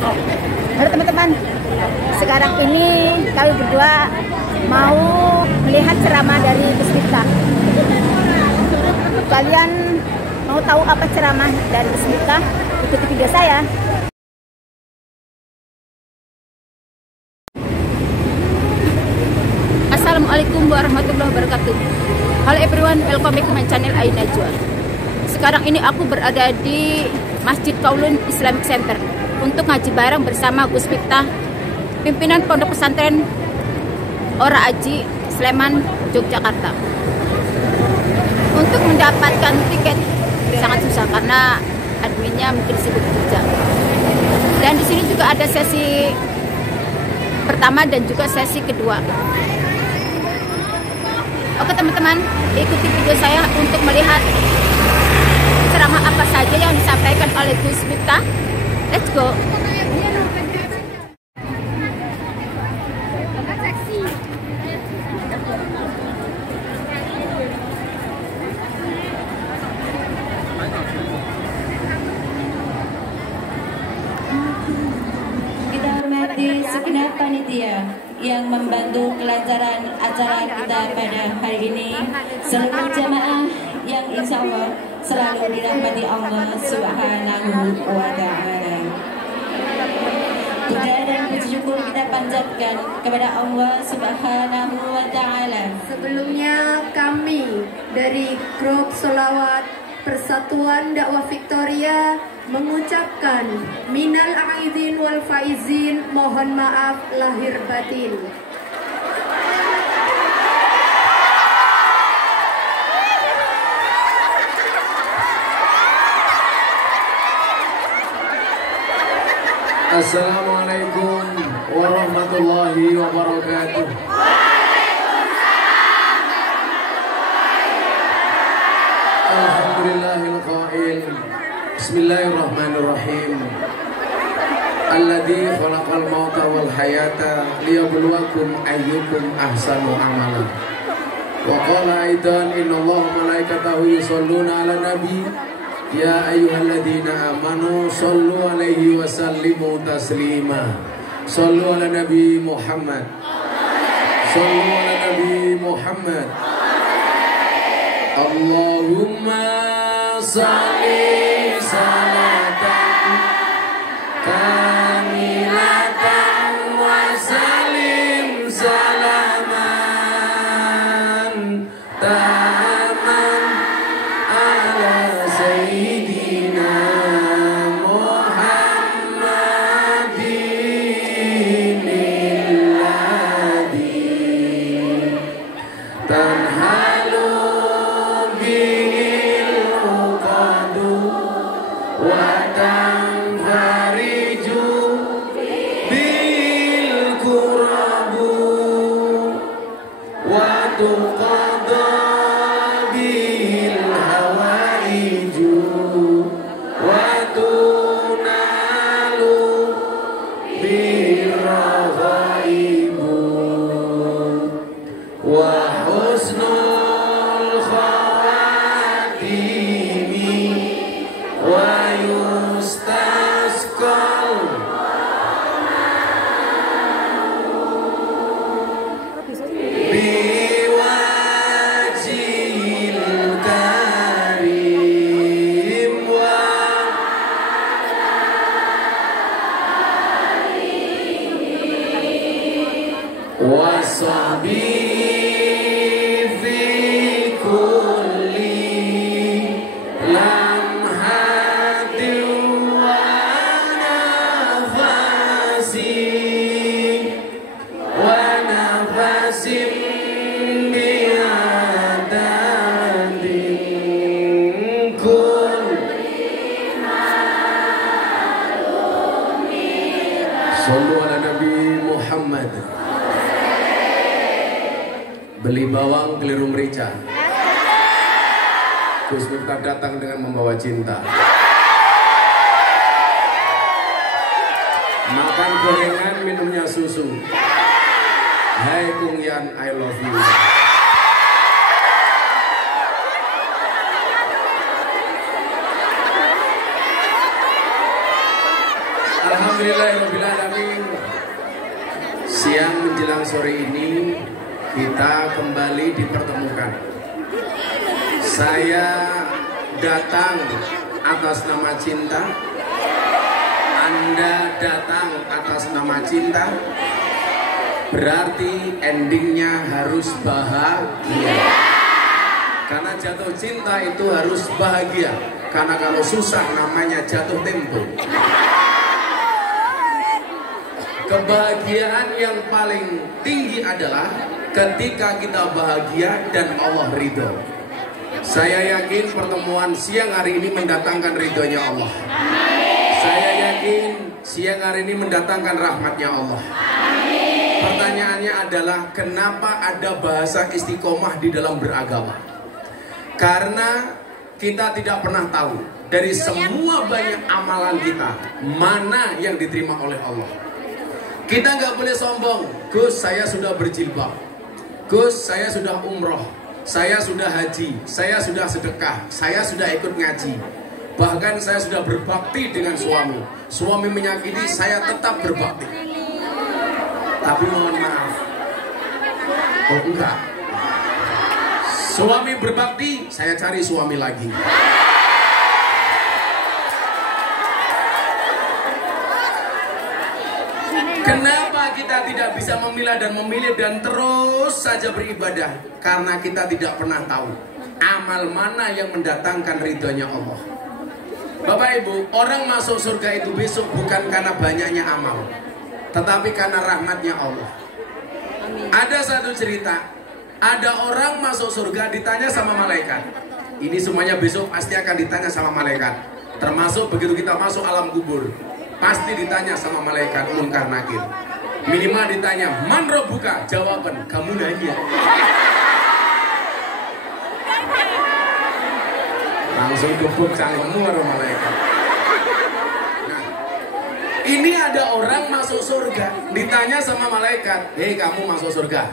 Halo teman-teman, sekarang ini kami berdua mau melihat ceramah dari Gus Miftah. Kalian mau tahu apa ceramah dari Gus Miftah? Ikuti video saya. Assalamualaikum warahmatullahi wabarakatuh. Halo everyone, welcome back to my channel Ain Najwa. Sekarang ini aku berada di Masjid Qaulun Islamic Center untuk ngaji bareng bersama Gus Miftah, pimpinan Pondok Pesantren Ora Aji, Sleman, Yogyakarta. Untuk mendapatkan tiket sangat susah karena adminnya mungkin sibuk kerja. Dan di sini juga ada sesi pertama dan juga sesi kedua. Oke teman-teman, ikuti video saya untuk melihat ceramah apa saja yang disampaikan oleh Gus Miftah. Let's go. Kita hormati segenap panitia yang membantu kelancaran acara kita pada hari ini, seluruh jamaah yang insya Allah selalu dirahmati Allah Subhanahu wa Ta'ala. Puja dan puji syukur kita panjatkan kepada Allah Subhanahu wa Ta'ala. Sebelumnya kami dari grup Sholawat Persatuan Dakwah Victoria mengucapkan minal aidin wal faizin, mohon maaf lahir batin. Assalamualaikum warahmatullahi wabarakatuh. Alhamdulillahil qail. Bismillahirrahmanirrahim. Alladzi khalaqal mauta wal hayata liyabluwakum ayyukum ahsanu amala. Wa qala aidan innallaha malaikatahu yusholluna 'alan nabi. Ya ayyuhalladzina amanu sallu alaihi wa sallimu taslima. Sallu ala Nabi Muhammad. Sallu ala Nabi Muhammad. Allahumma salli salatan kamilatan wa sallim salaman taman ala Sayyidina Muhammadin alladhi tanhalu bihil uqadu wa tanfariju bil kurabu wa tuqada bil hawaiju wa tunalu bil raghaibu wa husnul khawatimi wa yustasqal biwajhil karim wa sahbihi fi kulli lamhatin wa nafasin bi'adadin kulli Sallu ala Nabi Muhammad. Beli bawang keliru merica. Gus Miftah datang dengan membawa cinta. Makan gorengan, minumnya susu. Hai Kung Yan, I love you. Alhamdulillahirrahmanirrahim. Siang menjelang sore ini kita kembali dipertemukan. Saya datang atas nama cinta, Anda datang atas nama cinta. Berarti endingnya harus bahagia. Karena jatuh cinta itu harus bahagia. Karena kalau susah namanya jatuh tempo. Kebahagiaan yang paling tinggi adalah ketika kita bahagia dan Allah ridho. Saya yakin pertemuan siang hari ini mendatangkan ridhonya Allah. Saya yakin siang hari ini mendatangkan rahmatnya Allah. Pertanyaannya adalah kenapa ada bahasa istiqomah di dalam beragama? Karena kita tidak pernah tahu dari semua banyak amalan kita mana yang diterima oleh Allah. Kita nggak boleh sombong. Gus, saya sudah berjilbab. Gus, saya sudah umroh. Saya sudah haji. Saya sudah sedekah. Saya sudah ikut ngaji. Bahkan saya sudah berbakti dengan suami. Suami menyakiti, saya tetap berbakti. Tapi mohon maaf. Oh enggak. Suami berbakti, saya cari suami lagi. Kenapa kita tidak bisa memilah dan memilih dan terus saja beribadah? Karena kita tidak pernah tahu amal mana yang mendatangkan ridhonya Allah. Bapak Ibu, orang masuk surga itu besok bukan karena banyaknya amal, tetapi karena rahmatnya Allah. Ada satu cerita, ada orang masuk surga ditanya sama malaikat. Ini semuanya besok pasti akan ditanya sama malaikat. Termasuk begitu kita masuk alam kubur, pasti ditanya sama malaikat Munkar Nakir. Minimal ditanya, man rabbuka? Jawaban, kamu nanya. Langsung gebuk cangkemmu karo malaikat. Nah, ini ada orang masuk surga, ditanya sama malaikat, hei kamu masuk surga.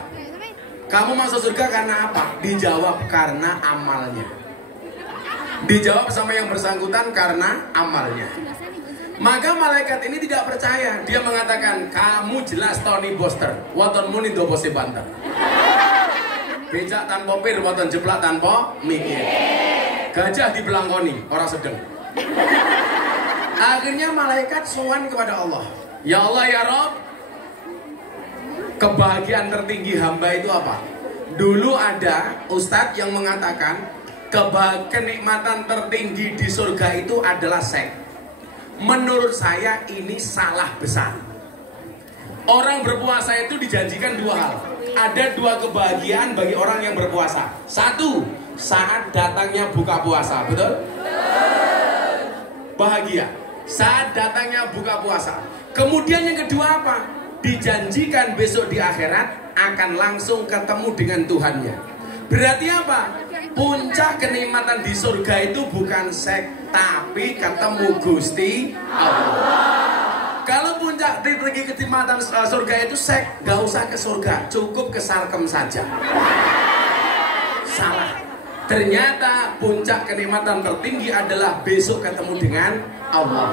Kamu masuk surga karena apa? Dijawab karena amalnya. Dijawab sama yang bersangkutan karena amalnya. Maka malaikat ini tidak percaya. Dia mengatakan, kamu jelas Tony Boster, waton muni do bose banter. Becak tanpa pir, waton jeplak tanpa mikir. Gajah dibelangkoni, orang sedeng. Akhirnya malaikat sowan kepada Allah. Ya Allah ya Rob, kebahagiaan tertinggi hamba itu apa? Dulu ada ustadz yang mengatakan kenikmatan tertinggi di surga itu adalah seks. Menurut saya ini salah besar. Orang berpuasa itu dijanjikan dua hal. Ada dua kebahagiaan bagi orang yang berpuasa. Satu, saat datangnya buka puasa, betul? Bahagia saat datangnya buka puasa. Kemudian yang kedua apa? Dijanjikan besok di akhirat akan langsung ketemu dengan Tuhannya. Berarti apa? Puncak kenikmatan di surga itu bukan seks, tapi ketemu Gusti Allah. Kalau puncak tinggi kenikmatan surga itu seks, gak usah ke surga, cukup ke sarkem saja. Salah. Ternyata puncak kenikmatan tertinggi adalah besok ketemu dengan Allah.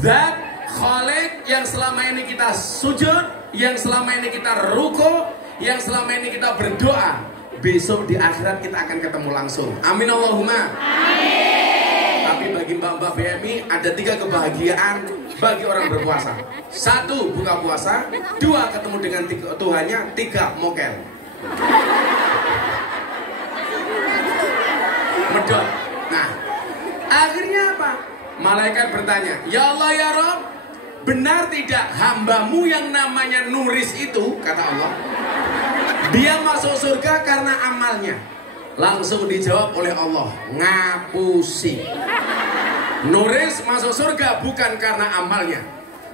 Zat Khalik yang selama ini kita sujud, yang selama ini kita ruku, yang selama ini kita berdoa, besok di akhirat kita akan ketemu langsung. Amin Allahumma. Amin. Tapi bagi mbak-mbak BMI ada 3 kebahagiaan bagi orang berpuasa. 1, buka puasa. 2, ketemu dengan Tuhannya. 3, mokel. Medot. Nah, akhirnya apa? Malaikat bertanya, ya Allah ya Rob, benar tidak hambamu yang namanya Nuris itu, kata Allah, dia masuk surga karena amalnya? Langsung dijawab oleh Allah, ngapusi. Nuris masuk surga bukan karena amalnya.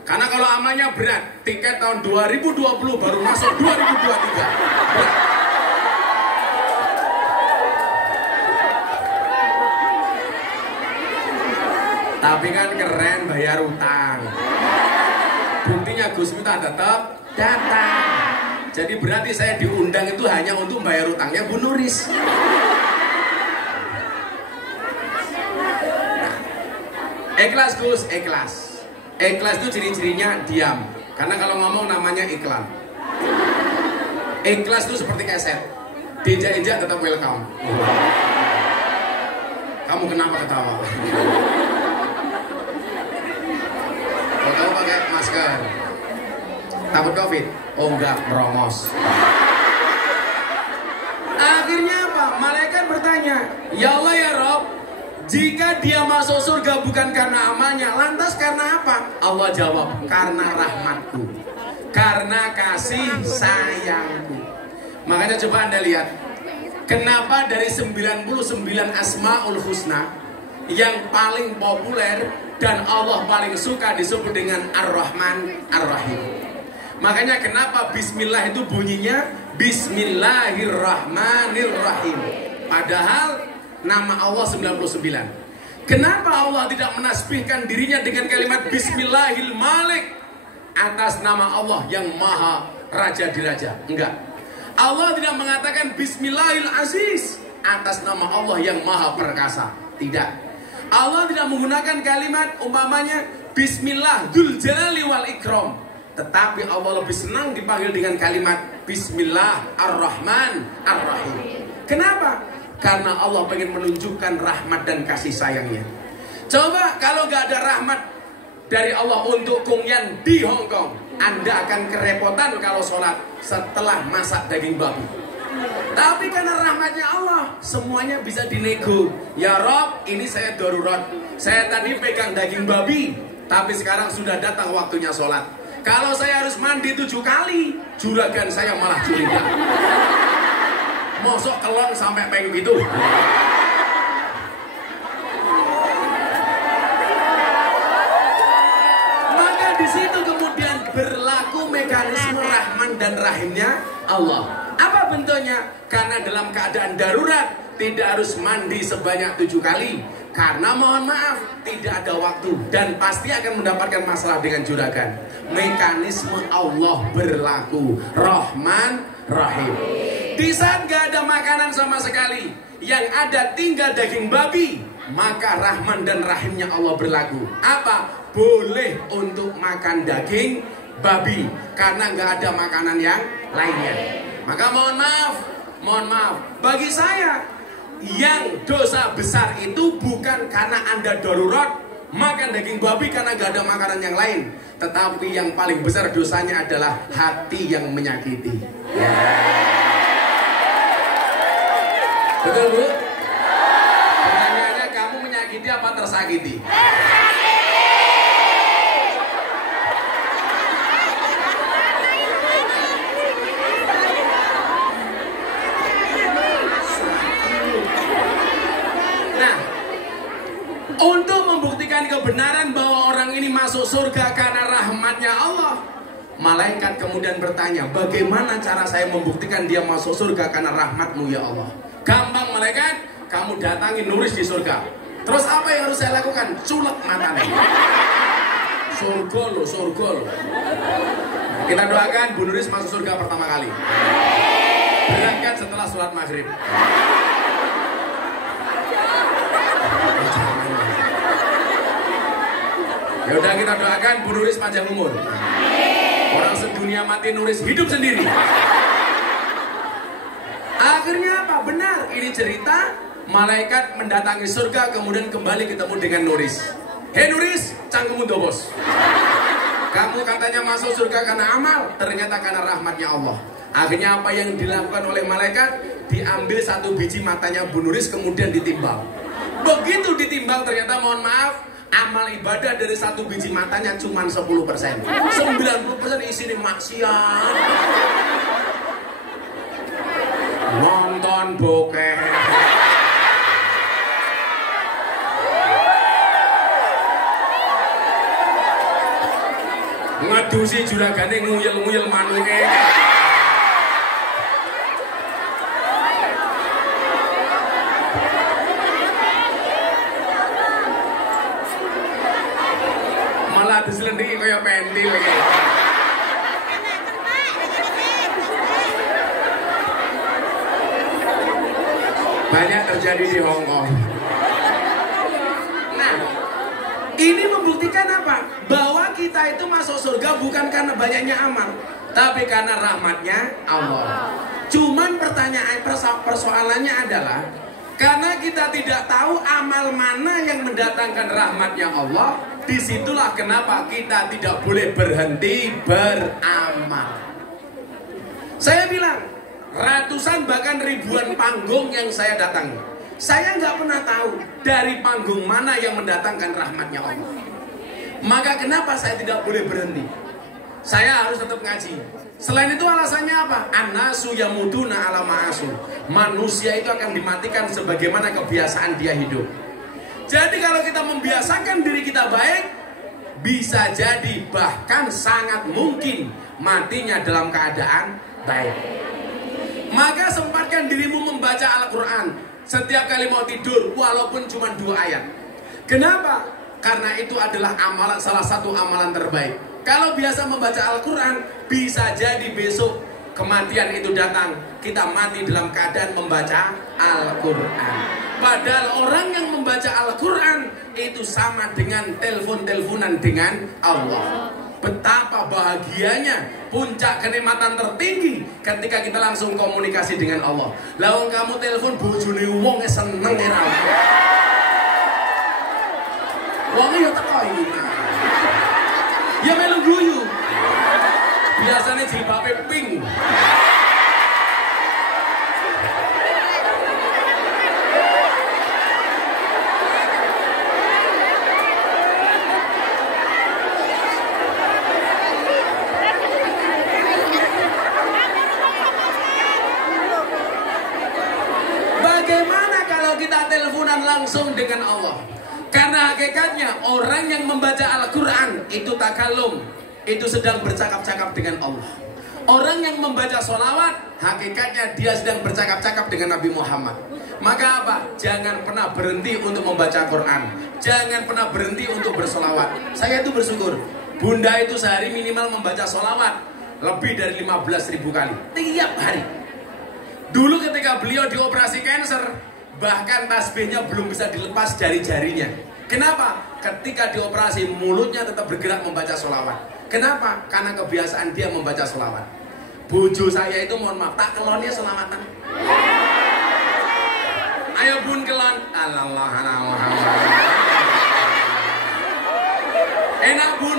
Karena kalau amalnya berat, tiket tahun 2020 baru masuk 2023. Tapi kan keren bayar utang. Buktinya Gus Miftah tetap datang. Jadi berarti saya diundang itu hanya untuk bayar utangnya Bu Nuris. Nah, ikhlas Gus, ikhlas. Ikhlas itu ciri-cirinya diam. Karena kalau ngomong namanya iklan. Ikhlas itu seperti keset. Diinjak-injak tetap welcome. Kamu kenapa ketawa? Kalau kamu pakai masker, takut COVID? Oh enggak, merongos. Akhirnya apa? Malaikat bertanya, ya Allah ya Rob, jika dia masuk surga bukan karena amalnya, lantas karena apa? Allah jawab, karena rahmatku, karena kasih sayangku. Makanya coba Anda lihat, kenapa dari 99 Asmaul Husna yang paling populer dan Allah paling suka disebut dengan Ar-Rahman Ar-Rahim. Makanya kenapa Bismillah itu bunyinya Bismillahirrahmanirrahim. Padahal nama Allah 99. Kenapa Allah tidak menasbihkan dirinya dengan kalimat Bismillahil Malik atas nama Allah yang Maha Raja di Raja? Enggak. Allah tidak mengatakan Bismillahil Aziz atas nama Allah yang Maha Perkasa. Tidak. Allah tidak menggunakan kalimat umpamanya Bismillah Dzul Jalali wal Ikram. Tetapi Allah lebih senang dipanggil dengan kalimat Bismillah Ar-Rahman Ar-Rahim. Kenapa? Karena Allah ingin menunjukkan rahmat dan kasih sayangnya. Coba kalau gak ada rahmat dari Allah untuk Kung Yan di Hong Kong, Anda akan kerepotan kalau sholat setelah masak daging babi. Tapi karena rahmatnya Allah, semuanya bisa dinego. Ya Rob, ini saya darurat. Saya tadi pegang daging babi, tapi sekarang sudah datang waktunya sholat. Kalau saya harus mandi 7 kali, juragan saya malah curiga. Mosok kelon sampai peng gitu. Maka di situ kemudian berlaku mekanisme Rahman dan Rahimnya Allah. Apa bentuknya? Karena dalam keadaan darurat tidak harus mandi sebanyak 7 kali. Karena mohon maaf tidak ada waktu dan pasti akan mendapatkan masalah dengan juragan. Mekanisme Allah berlaku Rahman Rahim. Di saat gak ada makanan sama sekali, yang ada tinggal daging babi, maka Rahman dan Rahimnya Allah berlaku. Apa? Boleh untuk makan daging babi karena gak ada makanan yang lainnya. Maka mohon maaf, bagi saya yang dosa besar itu bukan karena Anda darurat makan daging babi karena gak ada makanan yang lain, tetapi yang paling besar dosanya adalah hati yang menyakiti. Ya. Betul Bu? Pertanyaannya, kamu menyakiti apa tersakiti? Nah, untuk membuktikan kebenaran bahwa orang ini masuk surga karena rahmatnya Allah, malaikat kemudian bertanya, bagaimana cara saya membuktikan dia masuk surga karena rahmatmu ya Allah? Gampang malaikat, kamu datangi Nuris di surga. Terus apa yang harus saya lakukan? Culek matanya. Surga lo. Kita doakan Bu Nuris masuk surga pertama kali. Berangkat setelah sholat maghrib. Ya udah, kita doakan Bu Nuris panjang umur. Orang sedunia mati, Nuris hidup sendiri. Akhirnya apa? Benar, ini cerita malaikat mendatangi surga kemudian kembali ketemu dengan Nuris. Hei Nuris, cangkemmu dobos. Kamu katanya masuk surga karena amal, ternyata karena rahmatnya Allah. Akhirnya apa yang dilakukan oleh malaikat? Diambil 1 biji matanya Bu Nuris kemudian ditimbang. Begitu ditimbang ternyata mohon maaf, amal ibadah dari 1 biji matanya cuma 10%. 90% isinya maksiat. Nonton bokeh, ngadusi juragane nguyel-nguyel manuke. Malah diselendiki kaya pentil iki. Banyak terjadi di Hong Kong. Nah, ini membuktikan apa? Bahwa kita itu masuk surga bukan karena banyaknya amal, tapi karena rahmatnya Allah. Cuman persoalannya adalah karena kita tidak tahu amal mana yang mendatangkan rahmatnya Allah, disitulah kenapa kita tidak boleh berhenti beramal. Saya bilang, ratusan bahkan ribuan panggung yang saya datangi, saya nggak pernah tahu dari panggung mana yang mendatangkan rahmatnya Allah. Maka kenapa saya tidak boleh berhenti? Saya harus tetap ngaji. Selain itu alasannya apa? An-nasu yamuduna ala ma'asu. Manusia itu akan dimatikan sebagaimana kebiasaan dia hidup. Jadi kalau kita membiasakan diri kita baik, bisa jadi bahkan sangat mungkin matinya dalam keadaan baik. Maka sempatkan dirimu membaca Al-Quran setiap kali mau tidur, walaupun cuma 2 ayat. Kenapa? Karena itu adalah amalan, salah satu amalan terbaik. Kalau biasa membaca Al-Quran, bisa jadi besok kematian itu datang, kita mati dalam keadaan membaca Al-Quran. Padahal orang yang membaca Al-Quran itu sama dengan telepon-teleponan dengan Allah. Betapa bahagianya, puncak kenikmatan tertinggi ketika kita langsung komunikasi dengan Allah. Lawan kamu telepon bojone wong seneng ya. Wong yo teko iki. Ya melu guyu. Biasanya jilbabe pink. Bagaimana kalau kita teleponan langsung dengan Allah? Karena hakikatnya orang yang membaca Al-Quran itu takalum, itu sedang bercakap-cakap dengan Allah. Orang yang membaca sholawat, hakikatnya dia sedang bercakap-cakap dengan Nabi Muhammad. Maka apa? Jangan pernah berhenti untuk membaca Quran. Jangan pernah berhenti untuk bersolawat. Saya itu bersyukur, Bunda itu sehari minimal membaca sholawat lebih dari 15.000 kali tiap hari. Dulu ketika beliau dioperasi kanker, bahkan tasbihnya belum bisa dilepas dari jarinya. Kenapa? Ketika dioperasi mulutnya tetap bergerak membaca sholawat. Kenapa? Karena kebiasaan dia membaca sholawat. Bojo saya itu mohon maaf, tak kelonnya sholawatan. Ayo bun kelon. Allah. Enak bun.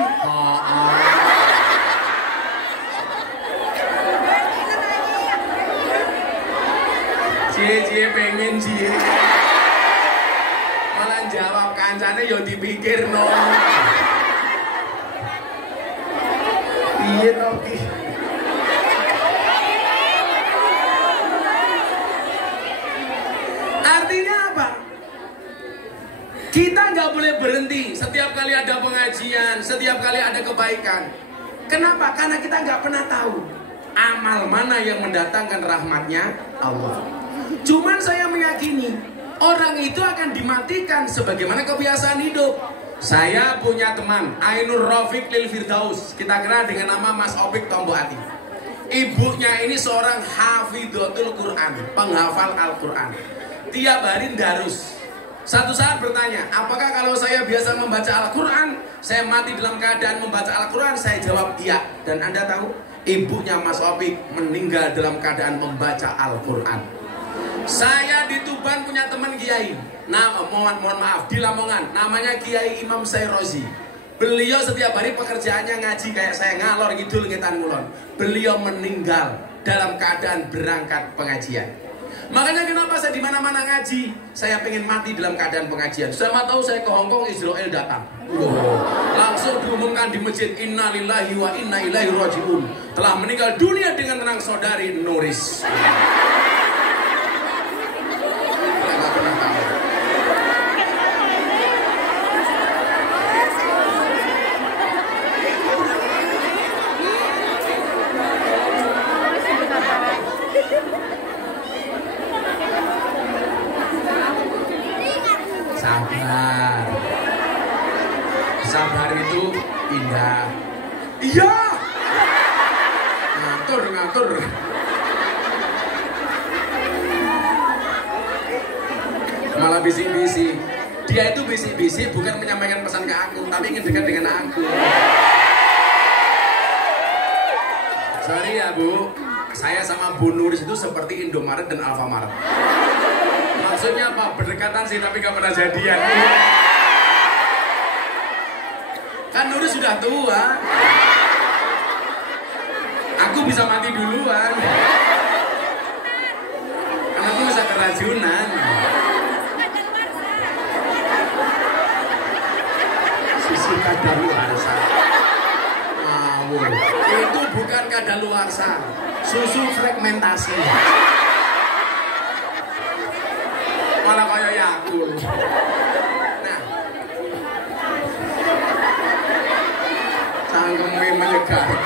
Cie pengen cie. Malah jawab kancane yo dipikir no. Piye to ki? Artinya apa? Kita nggak boleh berhenti setiap kali ada pengajian, setiap kali ada kebaikan. Kenapa? Karena kita nggak pernah tahu amal mana yang mendatangkan rahmatnya Allah. Cuman saya meyakini orang itu akan dimatikan sebagaimana kebiasaan hidup. Saya punya teman Ainur Rafiq Lil Firdaus, kita kenal dengan nama Mas Opik Tombo Ati. Ibunya ini seorang hafidhatul Quran, penghafal Al-Quran. Tiap hari darus. Satu saat bertanya, apakah kalau saya biasa membaca Al-Quran, saya mati dalam keadaan membaca Al-Quran? Saya jawab iya. Dan Anda tahu, ibunya Mas Opik meninggal dalam keadaan membaca Al-Quran. Saya di Tuban punya teman kiai. Nah, mohon maaf, di Lamongan, namanya Kiai Imam Sayrozi. Beliau setiap hari pekerjaannya ngaji kayak saya, ngalor ngidul ngetan ngulon. Beliau meninggal dalam keadaan berangkat pengajian. Makanya kenapa saya di mana-mana ngaji, saya pengen mati dalam keadaan pengajian. Sama tahu saya ke Hongkong, Israel datang. Langsung diumumkan di masjid, innalillahi wa inna ilaihi rajiun. Telah meninggal dunia dengan tenang saudari Nuris. Sabar. Sabar itu indah. Iya. Ngatur. Malah bisik-bisik. Dia itu bisik-bisik bukan menyampaikan pesan ke aku, tapi ingin dekat dengan aku. ya Bu, saya sama Bu Nuris itu seperti Indomaret dan Alfamaret. Maksudnya apa? Berdekatan sih tapi gak pernah jadian. Kan Nuris sudah tua. Aku bisa mati duluan. Karena aku bisa keracunan. Susu kadaluarsa. Ngawur. Itu bukan kadaluarsa. Susu fragmentasi. Malah kayak Yakult. Nah, cangkemnya menyegarkan.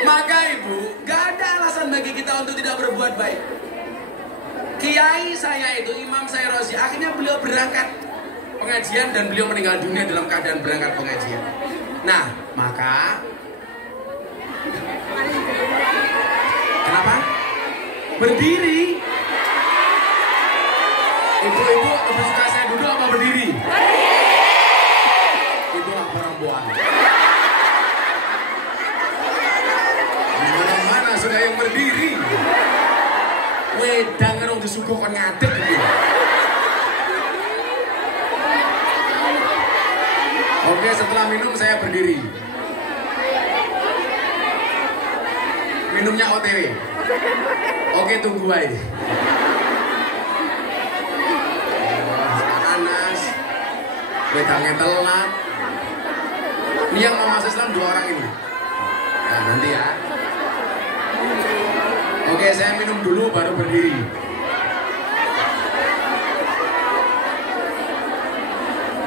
Maka Ibu, gak ada alasan bagi kita untuk tidak berbuat baik. Kiai saya itu, Imam saya Rozi, akhirnya beliau berangkat pengajian dan beliau meninggal dunia dalam keadaan berangkat pengajian. Nah, maka kenapa? Berdiri. Ibu-ibu lebih suka saya duduk apa berdiri? Itulah perempuan. Mana sudah yang berdiri? Wedang orang disuguhkan ngadeg gitu. Oke, setelah minum saya berdiri. Minumnya OTW. Oke, tunggu aja. Panas. Wedangnya telat. Ini yang mau masuk Islam 2 orang ini. Nah, nanti ya. Oke, saya minum dulu baru berdiri.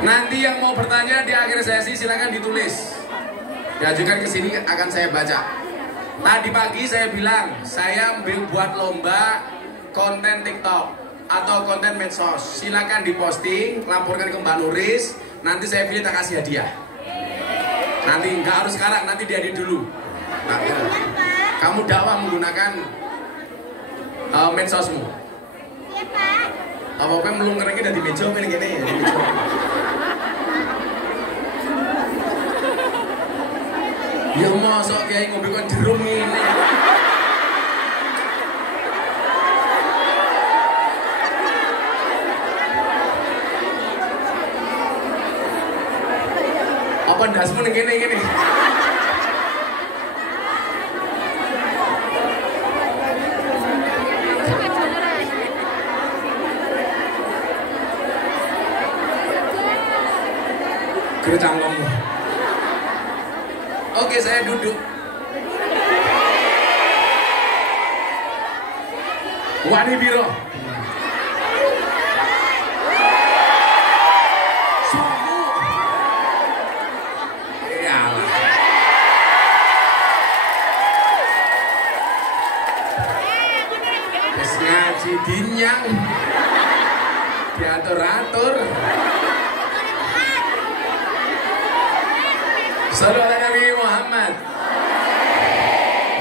Nanti yang mau bertanya di akhir sesi silakan ditulis. Diajukan ke sini akan saya baca. Tadi pagi saya bilang saya buat lomba konten TikTok atau konten medsos. Silakan diposting, laporkan ke Mbak Nuris. Nanti saya pilih tak kasih hadiah. Nanti nggak harus sekarang, nanti diedit dulu. Nah, ya. Kamu dakwah menggunakan medsosmu. Iya Pak. Apa melung keringnya dari meja ini gini ya, di meja. Ya mosok kayak ngombe kon jerum ini. Apa ndasmu ning kene iki? Cangkongmu. Oke, saya duduk. Wani biro. Sumu. Iyalah. Wis ngaji dinyang. Diatur-atur. Sallallahu alaihi Nabi Muhammad.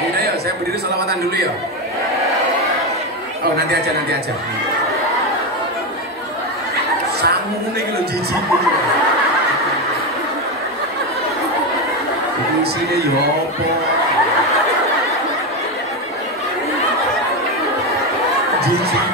Ini ya, saya berdiri selawatan dulu ya. Oh, nanti aja. Sangu nih kalau jijik. Ini sini yopo. Jijik.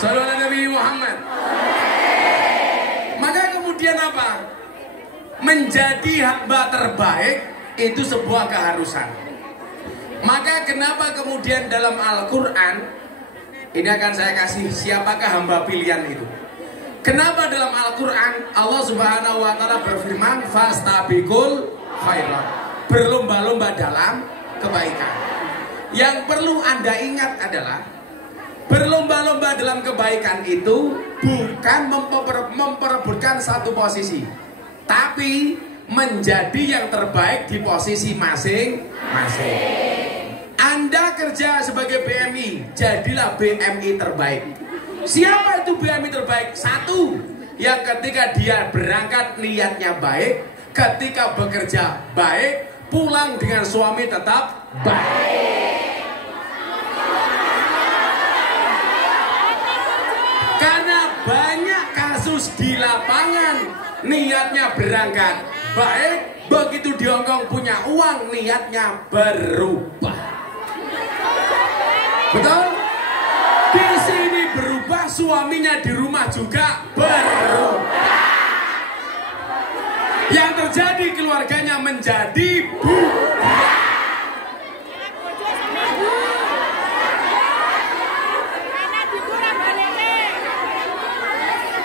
Sallallahu Nabi Muhammad. Maka kemudian apa? Menjadi hamba terbaik itu sebuah keharusan. Maka kenapa kemudian dalam Al-Quran ini akan saya kasih siapakah hamba pilihan itu. Kenapa dalam Al-Quran Allah Subhanahu wa Ta'ala berfirman fastabiqul khairat, berlomba-lomba dalam kebaikan. Yang perlu Anda ingat adalah berlomba-lomba dalam kebaikan itu bukan memperebutkan satu posisi, tapi menjadi yang terbaik di posisi masing-masing. Anda kerja sebagai BMI, jadilah BMI terbaik. Siapa itu BMI terbaik? Satu, yang ketika dia berangkat niatnya baik, ketika bekerja baik, pulang dengan suami tetap baik. Karena banyak kasus di lapangan, niatnya berangkat baik, begitu di Hongkong punya uang, niatnya berubah. Betul? Di sini berubah, suaminya di rumah juga berubah. Yang terjadi keluarganya menjadi bubar.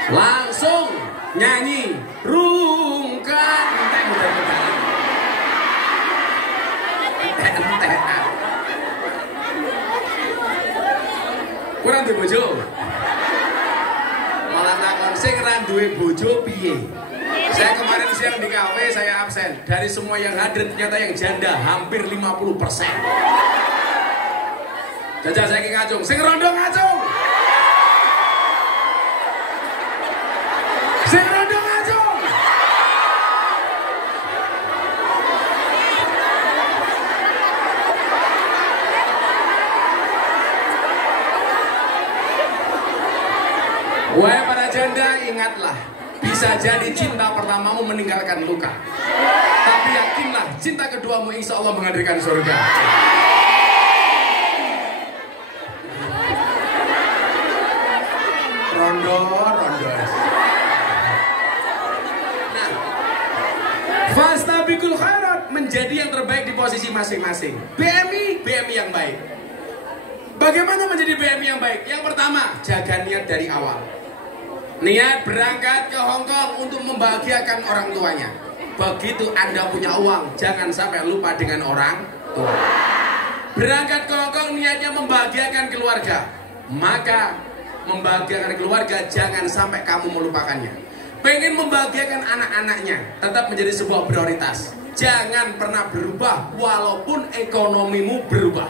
Langsung nyanyi rungkat kurang duwe bojo, malah takon sing ra duwe bojo piye. Saya kemarin siang di kafe, saya absen. Dari semua yang hadir ternyata yang janda hampir 50%. Jajal saya ngacung, sing rondo ngacung, sing rondo ngacung. Wahai para janda, ingatlah, bisa jadi cinta pertamamu meninggalkan luka, tapi yakinlah cinta keduamu insya Allah menghadirkan surga. Rondo. Nah, fastabiqul khairat, menjadi yang terbaik di posisi masing-masing. BMI yang baik. Bagaimana menjadi BMI yang baik? Yang pertama, jaga niat dari awal. Niat berangkat ke Hongkong untuk membahagiakan orang tuanya. Begitu Anda punya uang, jangan sampai lupa dengan orang tua. Berangkat ke Hongkong niatnya membahagiakan keluarga, maka membahagiakan keluarga jangan sampai kamu melupakannya. Pengen membahagiakan anak-anaknya, tetap menjadi sebuah prioritas. Jangan pernah berubah walaupun ekonomimu berubah.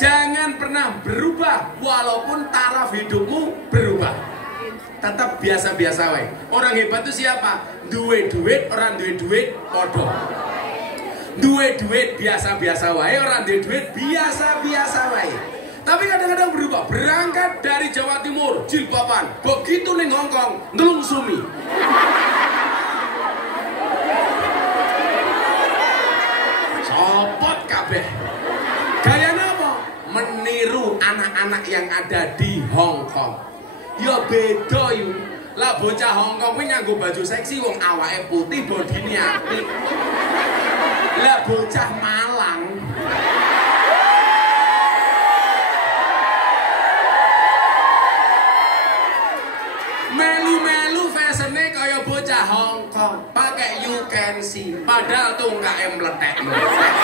Jangan pernah berubah walaupun taraf hidupmu berubah. Tetap biasa-biasa wae. Orang hebat itu siapa? Duwe duit, orang duwe duit podo. Duwe duit biasa-biasa wae, orang duwe duit biasa-biasa wae. Tapi kadang-kadang berubah. Berangkat dari Jawa Timur, jilbaban, begitu ning Hongkong, ngelungsumi. Sopot kabeh. Gayanya apa? Meniru anak-anak yang ada di Hongkong. Ya beda yuk. Lah bocah Hongkong kuwi nganggo baju seksi wong awake putih bodine apik. Lah bocah Malang melu-melu fashionnya kaya bocah Hongkong, pakai you can see, padahal tuh nggak meletek-meletek.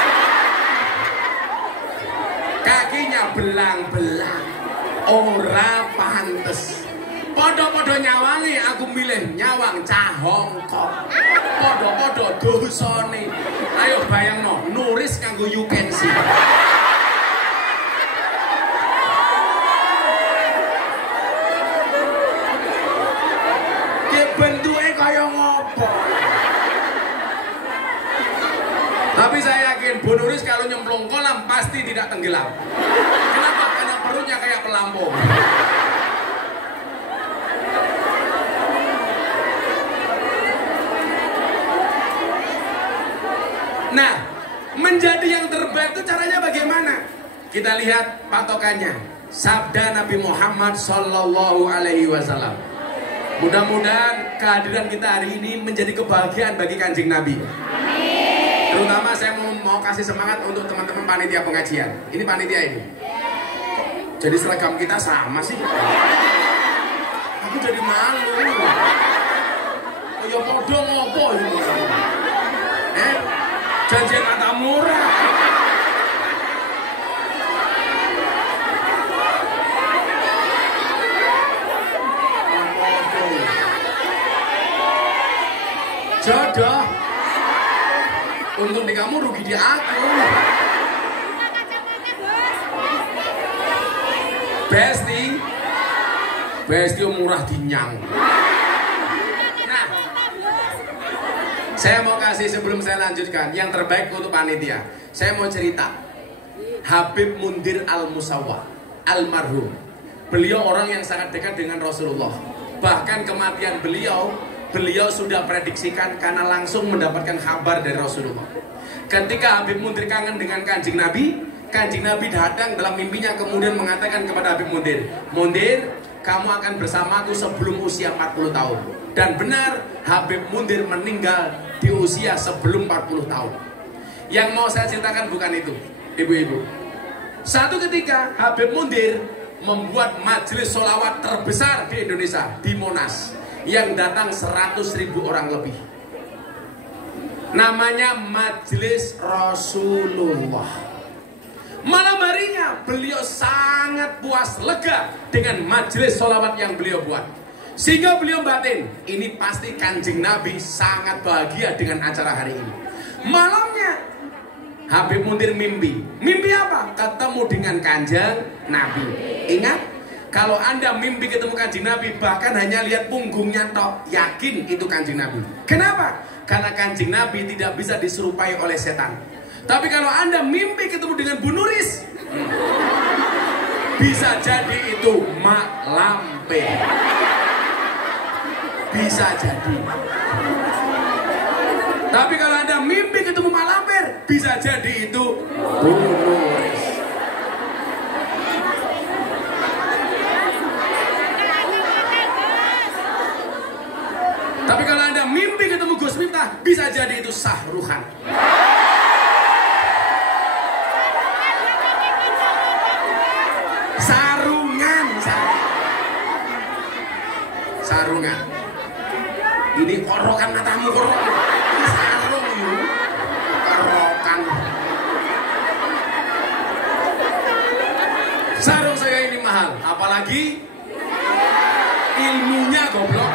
Kakinya belang-belang, ora pantes. Podo-podo nyawangi, aku milih nyawang cah Hongkong. Podo-podo dosane. Ayo bayangno, nuris kanggo you can see. Ki bentuke kaya ngopo? Tapi saya yakin Bu Nuris kalau nyemplung kolam pasti tidak tenggelam. Kenapa? Karena perutnya kayak pelampung. Nah, menjadi yang terbaik itu caranya bagaimana? Kita lihat patokannya. Sabda Nabi Muhammad Sallallahu Alaihi Wasallam. Mudah-mudahan kehadiran kita hari ini menjadi kebahagiaan bagi Kanjeng Nabi. Terutama saya mau kasih semangat untuk teman-teman panitia pengajian. Ini panitia ini. Jadi seragam kita sama sih. Aku jadi malu. Oh ya podo ngopo ini. Janjian mata murah. Jodoh. Untung di kamu, rugi di aku. Besti murah dinyang. Nah, saya mau kasih sebelum saya lanjutkan yang terbaik untuk panitia. Saya mau cerita Habib Mundir Al-Musawwa almarhum. Beliau orang yang sangat dekat dengan Rasulullah. Bahkan kematian beliau sudah prediksikan karena langsung mendapatkan kabar dari Rasulullah. Ketika Habib Mundir kangen dengan Kanjeng Nabi datang dalam mimpinya kemudian mengatakan kepada Habib Mundir, "Mundir, kamu akan bersamaku sebelum usia 40 tahun." Dan benar, Habib Mundir meninggal di usia sebelum 40 tahun. Yang mau saya ceritakan bukan itu, ibu-ibu. Satu ketika Habib Mundir membuat majelis sholawat terbesar di Indonesia, di Monas, yang datang 100.000 orang lebih. Namanya Majelis Rasulullah. Malam harinya beliau sangat puas, lega dengan majelis sholawat yang beliau buat. Sehingga beliau batin, ini pasti Kanjeng Nabi sangat bahagia dengan acara hari ini. Malamnya Habib Mundir mimpi. Mimpi apa? Ketemu dengan Kanjeng Nabi. Ingat, kalau Anda mimpi ketemu Kanjeng Nabi, bahkan hanya lihat punggungnya tok, yakin itu Kanjeng Nabi. Kenapa? Karena Kanjeng Nabi tidak bisa diserupai oleh setan. Tapi kalau Anda mimpi ketemu dengan Bu Nuris, bisa jadi itu Mak Lampir. Bisa jadi. Tapi kalau Anda mimpi ketemu Mak Lampir, bisa jadi itu Bu Nuris. Tapi kalau Anda mimpi ketemu Gus Miftah, bisa jadi itu Sahruhan. Sarungan. Ini korokan matamu, korokan. Ini sarung yuk. Korokan. Sarung saya ini mahal, apalagi ilmunya goblok.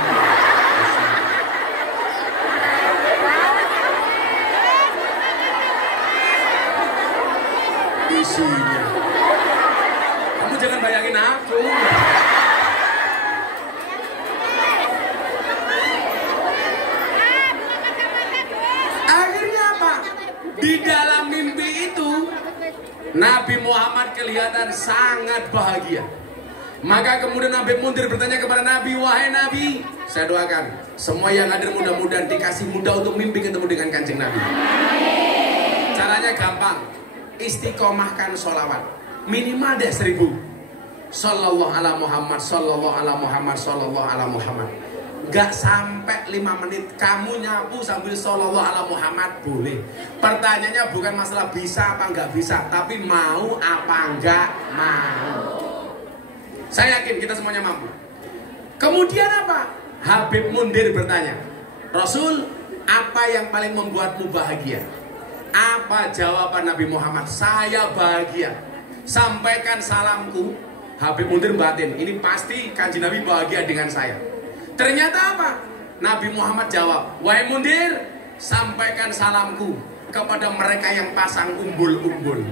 Isinya. Kamu jangan bayangin aku. Di dalam mimpi itu Nabi Muhammad kelihatan sangat bahagia. Maka kemudian Habib Mundir bertanya kepada Nabi, "Wahai Nabi," saya doakan semua yang hadir mudah-mudahan dikasih mudah untuk mimpi ketemu dengan Kanjeng Nabi. Caranya gampang, istiqomahkan sholawat minimal deh 1000. Sallallahu ala Muhammad, sallallahu ala Muhammad, sallallahu ala Muhammad. Gak sampai 5 menit kamu nyapu sambil sallallahu ala Muhammad boleh. Pertanyaannya bukan masalah bisa apa nggak bisa, tapi mau apa nggak mau. Saya yakin kita semuanya mampu. Kemudian apa? Habib Mundir bertanya, "Rasul, apa yang paling membuatmu bahagia?" Apa jawaban Nabi Muhammad? "Saya bahagia. Sampaikan salamku." Habib Mundir batin, ini pasti Kanjeng Nabi bahagia dengan saya. Ternyata apa? Nabi Muhammad jawab, "Wahai Mundir, sampaikan salamku kepada mereka yang pasang umbul-umbul.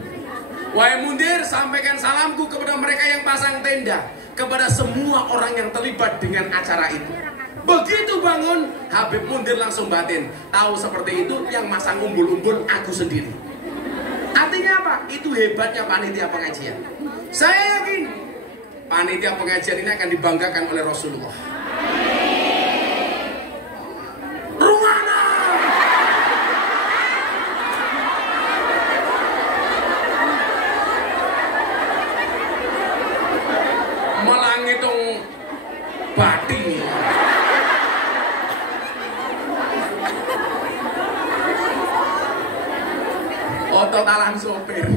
Wahai Mundir, sampaikan salamku kepada mereka yang pasang tenda, kepada semua orang yang terlibat dengan acara itu." Begitu bangun, Habib Mundir langsung batin, tahu seperti itu yang masang umbul-umbul aku sendiri. Artinya apa? Itu hebatnya panitia pengajian. Saya yakin panitia pengajian ini akan dibanggakan oleh Rasulullah. Rumana melangitung bating. Ototalan sopir.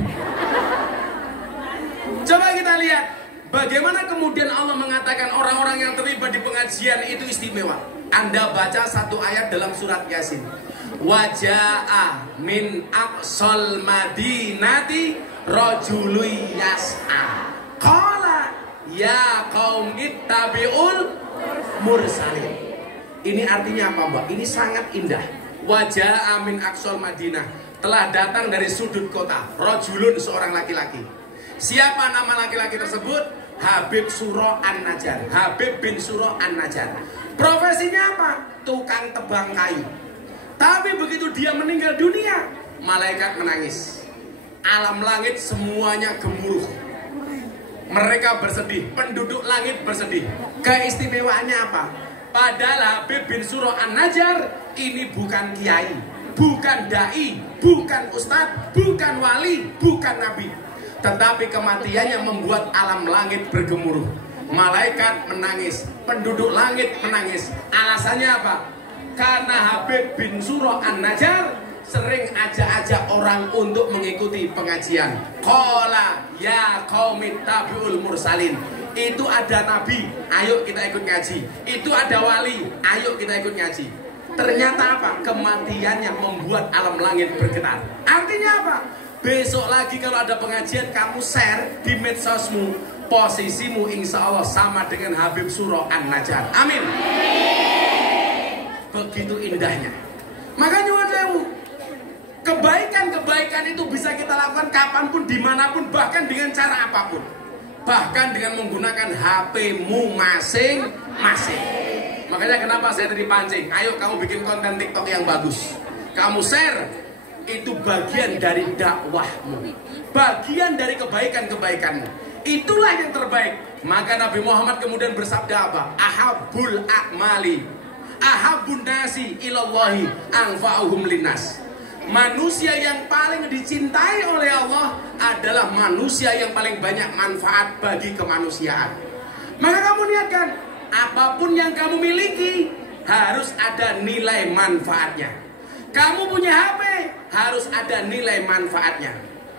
Coba kita lihat bagaimana kemudian Allah mengatakan orang-orang yang terlibat di pengajian itu istimewa. Anda baca satu ayat dalam surat Yasin. Waja'a min aqsal madinati rajulun yas'a. Qala ya qaum ittabi'ul mursalin. Ini artinya apa, Mbak? Ini sangat indah. Waja'a min aqsal madinah, telah datang dari sudut kota rajulun, seorang laki-laki. Siapa nama laki-laki tersebut? Habib Suro An-Najjar. Habib bin Suro An-Najjar. Profesinya apa? Tukang tebang kayu. Tapi begitu dia meninggal dunia, malaikat menangis. Alam langit semuanya gemuruh. Mereka bersedih, penduduk langit bersedih. Keistimewaannya apa? Padahal Habib bin Suro An-Najjar ini bukan kiai, bukan dai, bukan ustadz, bukan wali, bukan nabi. Tetapi kematiannya membuat alam langit bergemuruh. Malaikat menangis, penduduk langit menangis. Alasannya apa? Karena Habib bin Suro An-Najjar sering ajak-ajak orang untuk mengikuti pengajian. Qala ya qaumit tabi'ul mursalin. Itu ada nabi, ayo kita ikut ngaji. Itu ada wali, ayo kita ikut ngaji. Ternyata apa? Kematiannya membuat alam langit bergetar. Artinya apa? Besok lagi kalau ada pengajian, kamu share di medsosmu, posisimu insya Allah sama dengan Habib Suro An-Najjar. Amin. Begitu indahnya. Makanya wajahmu, kebaikan-kebaikan itu bisa kita lakukan kapanpun, dimanapun, bahkan dengan cara apapun. Bahkan dengan menggunakan HP-mu masing-masing. Makanya kenapa saya tadi pancing, ayo kamu bikin konten TikTok yang bagus. Kamu share, itu bagian dari dakwahmu, bagian dari kebaikan-kebaikanmu. Itulah yang terbaik. Maka Nabi Muhammad kemudian bersabda apa? Ahabbul a'mali ahabbun nasi ilallahi anfa'uhum linnas. Manusia yang paling dicintai oleh Allah adalah manusia yang paling banyak manfaat bagi kemanusiaan. Maka kamu niatkan, apapun yang kamu miliki harus ada nilai manfaatnya. Kamu punya HP, harus ada nilai manfaatnya.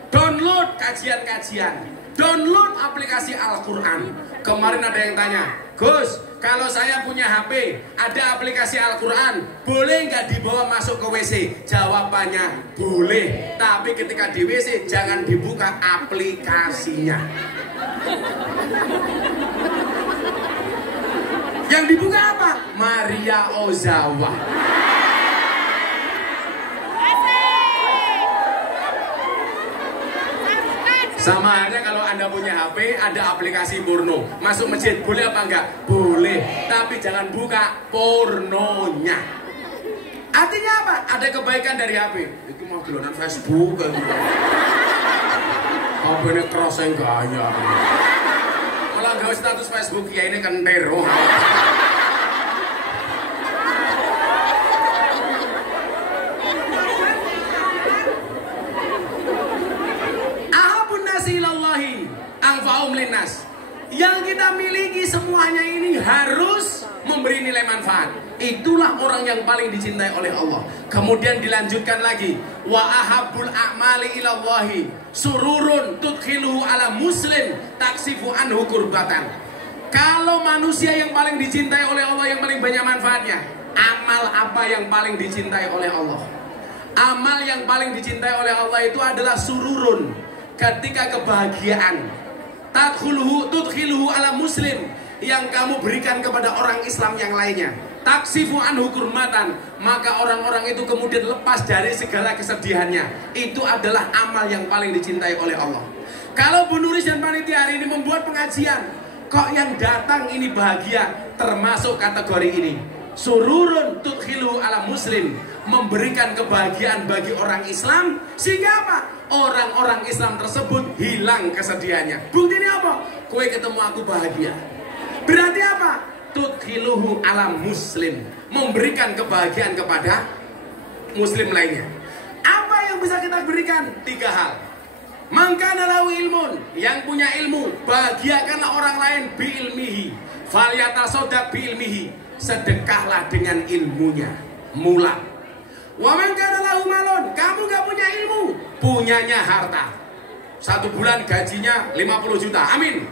Download kajian-kajian, download aplikasi Al-Quran. Kemarin ada yang tanya, Gus, kalau saya punya HP, ada aplikasi Al-Quran, boleh nggak dibawa masuk ke WC? Jawabannya boleh, tapi ketika di WC jangan dibuka aplikasinya. Yang dibuka apa? Maria Ozawa. Sama halnya kalau Anda punya HP, ada aplikasi porno, masuk masjid boleh apa enggak? Boleh, tapi jangan buka pornonya. Artinya apa? Ada kebaikan dari HP. Itu mau gelonan Facebook kan? HP ini keras yang gaya. Kalau nggak status Facebook ya ini kan teror. Linnas. Yang kita miliki semuanya ini harus memberi nilai manfaat. Itulah orang yang paling dicintai oleh Allah. Kemudian dilanjutkan lagi, wa ahabbul a'mali ilallahi sururun tudkhiluhu ala muslim taksifu anhu kurbatan. Kalau manusia yang paling dicintai oleh Allah, yang paling banyak manfaatnya, amal apa yang paling dicintai oleh Allah? Amal yang paling dicintai oleh Allah itu adalah sururun, ketika kebahagiaan. Tudkhiluhu ala muslim, yang kamu berikan kepada orang Islam yang lainnya. Taksifu anhu kurmatan, maka orang-orang itu kemudian lepas dari segala kesedihannya. Itu adalah amal yang paling dicintai oleh Allah. Kalau Bu Nuris dan panitia hari ini membuat pengajian, kok yang datang ini bahagia, termasuk kategori ini. Sururun tudkhiluhu ala muslim, memberikan kebahagiaan bagi orang Islam, sehingga apa? Orang-orang Islam tersebut hilang kesedihannya. Buktinya apa? Kowe ketemu aku bahagia. Berarti apa? Tudkhiluhu ala muslim, memberikan kebahagiaan kepada muslim lainnya. Apa yang bisa kita berikan? 3 hal. Mangkana lahu ilmun, yang punya ilmu, bahagiakanlah orang lain bi ilmihi. Falyatasaddaq bi ilmihi, sedekahlah dengan ilmunya. Mula. Wa man kana lahu malun, kamu gak punya ilmu, punyanya harta. 1 bulan gajinya 50 juta. Amin.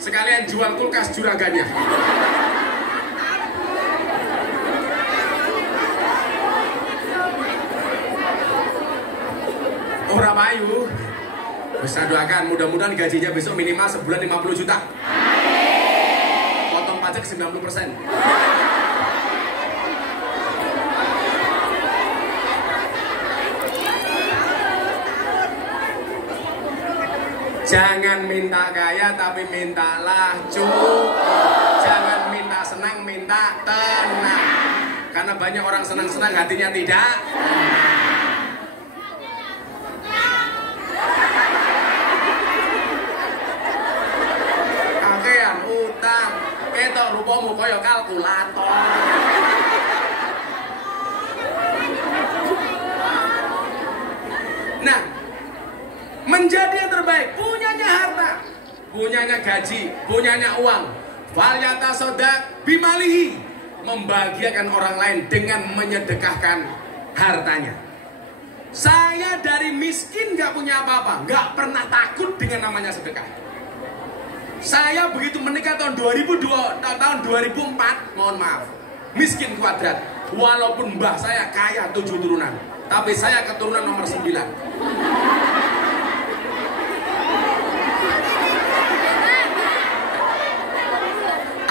Sekalian jual kulkas juragannya. Ora payu. Bisa doakan, mudah-mudahan gajinya besok minimal sebulan 50 juta. Potong pajak 90%. Jangan minta kaya tapi mintalah cukup. Jangan minta senang, minta tenang. Karena banyak orang senang-senang hatinya tidak. Kakean utang, ketok rupamu kaya kalkulator. Nah, menjadi yang terbaik, punyanya harta, punyanya gaji, punyanya uang. Falyata sodak bimalihi, membahagiakan orang lain dengan menyedekahkan hartanya. Saya dari miskin gak punya apa-apa, gak pernah takut dengan namanya sedekah. Saya begitu menikah tahun 2004, mohon maaf, miskin kuadrat. Walaupun mbah saya kaya 7 turunan, tapi saya keturunan nomor 9.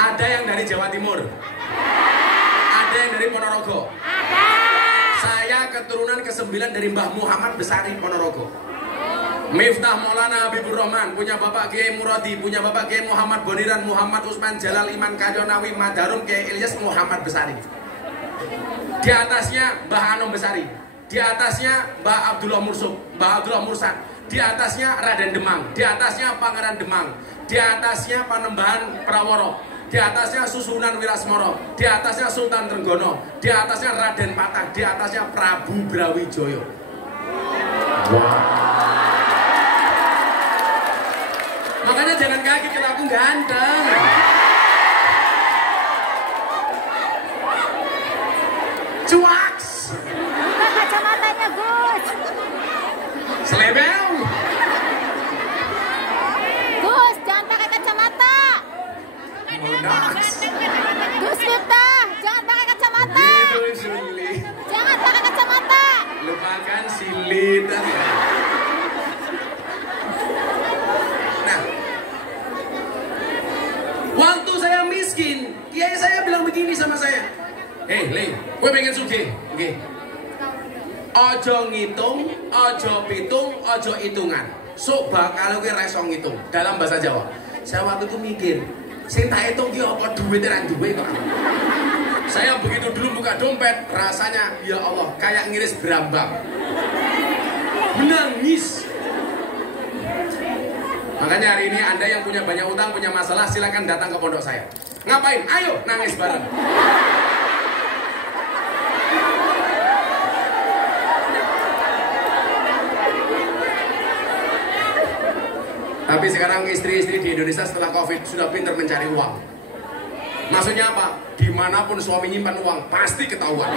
Ada yang dari Jawa Timur, ada yang dari Ponorogo. Saya keturunan ke-9 dari Mbah Muhammad Besari Ponorogo. Miftah Maulana Habibur Rahman, punya Bapak Kiai Muradi, punya Bapak Kiai Muhammad Boniran, Muhammad Usman Jalal Iman Kajonawi Madarum Kiai Ilyas Muhammad Besari. Di atasnya Mbah Anom Besari, di atasnya Mbah Abdullah Mursuk, Mbah Abdullah Mursad, di atasnya Raden Demang, di atasnya Pangeran Demang, di atasnya Panembahan Praworo, di atasnya Susunan Wirasmoro, di atasnya Sultan Trenggono, di atasnya Raden Patah, di atasnya Prabu Brawijaya. Wow. Makanya jangan kaget kalau aku ganteng. Cuaks. Kacamatanya Gus. Selebel. Gus, jangan pakai kacamata. Monas. Gus Yuta, jangan pakai kacamata. Gitu Suli. Jangan pakai kacamata. Lupakan silit. Nah, waktu saya miskin, kiai saya bilang begini sama saya. Le, gue pengen sugih. Nggih. Ojo ngitung, ojo pitung, ojo hitungan. Sok bakal kowe ra iso ngitung dalam bahasa Jawa. Saya waktu itu mikir, sing tak hitung ki apa duwite ra duwe kok. Saya begitu dulu buka dompet, rasanya ya Allah kayak ngiris berambang. Menangis. Makanya hari ini Anda yang punya banyak utang, punya masalah, silakan datang ke pondok saya. Ngapain? Ayo nangis bareng. Tapi sekarang istri-istri di Indonesia setelah COVID sudah pintar mencari uang. Maksudnya apa? Dimanapun suami nyimpan uang, pasti ketahuan.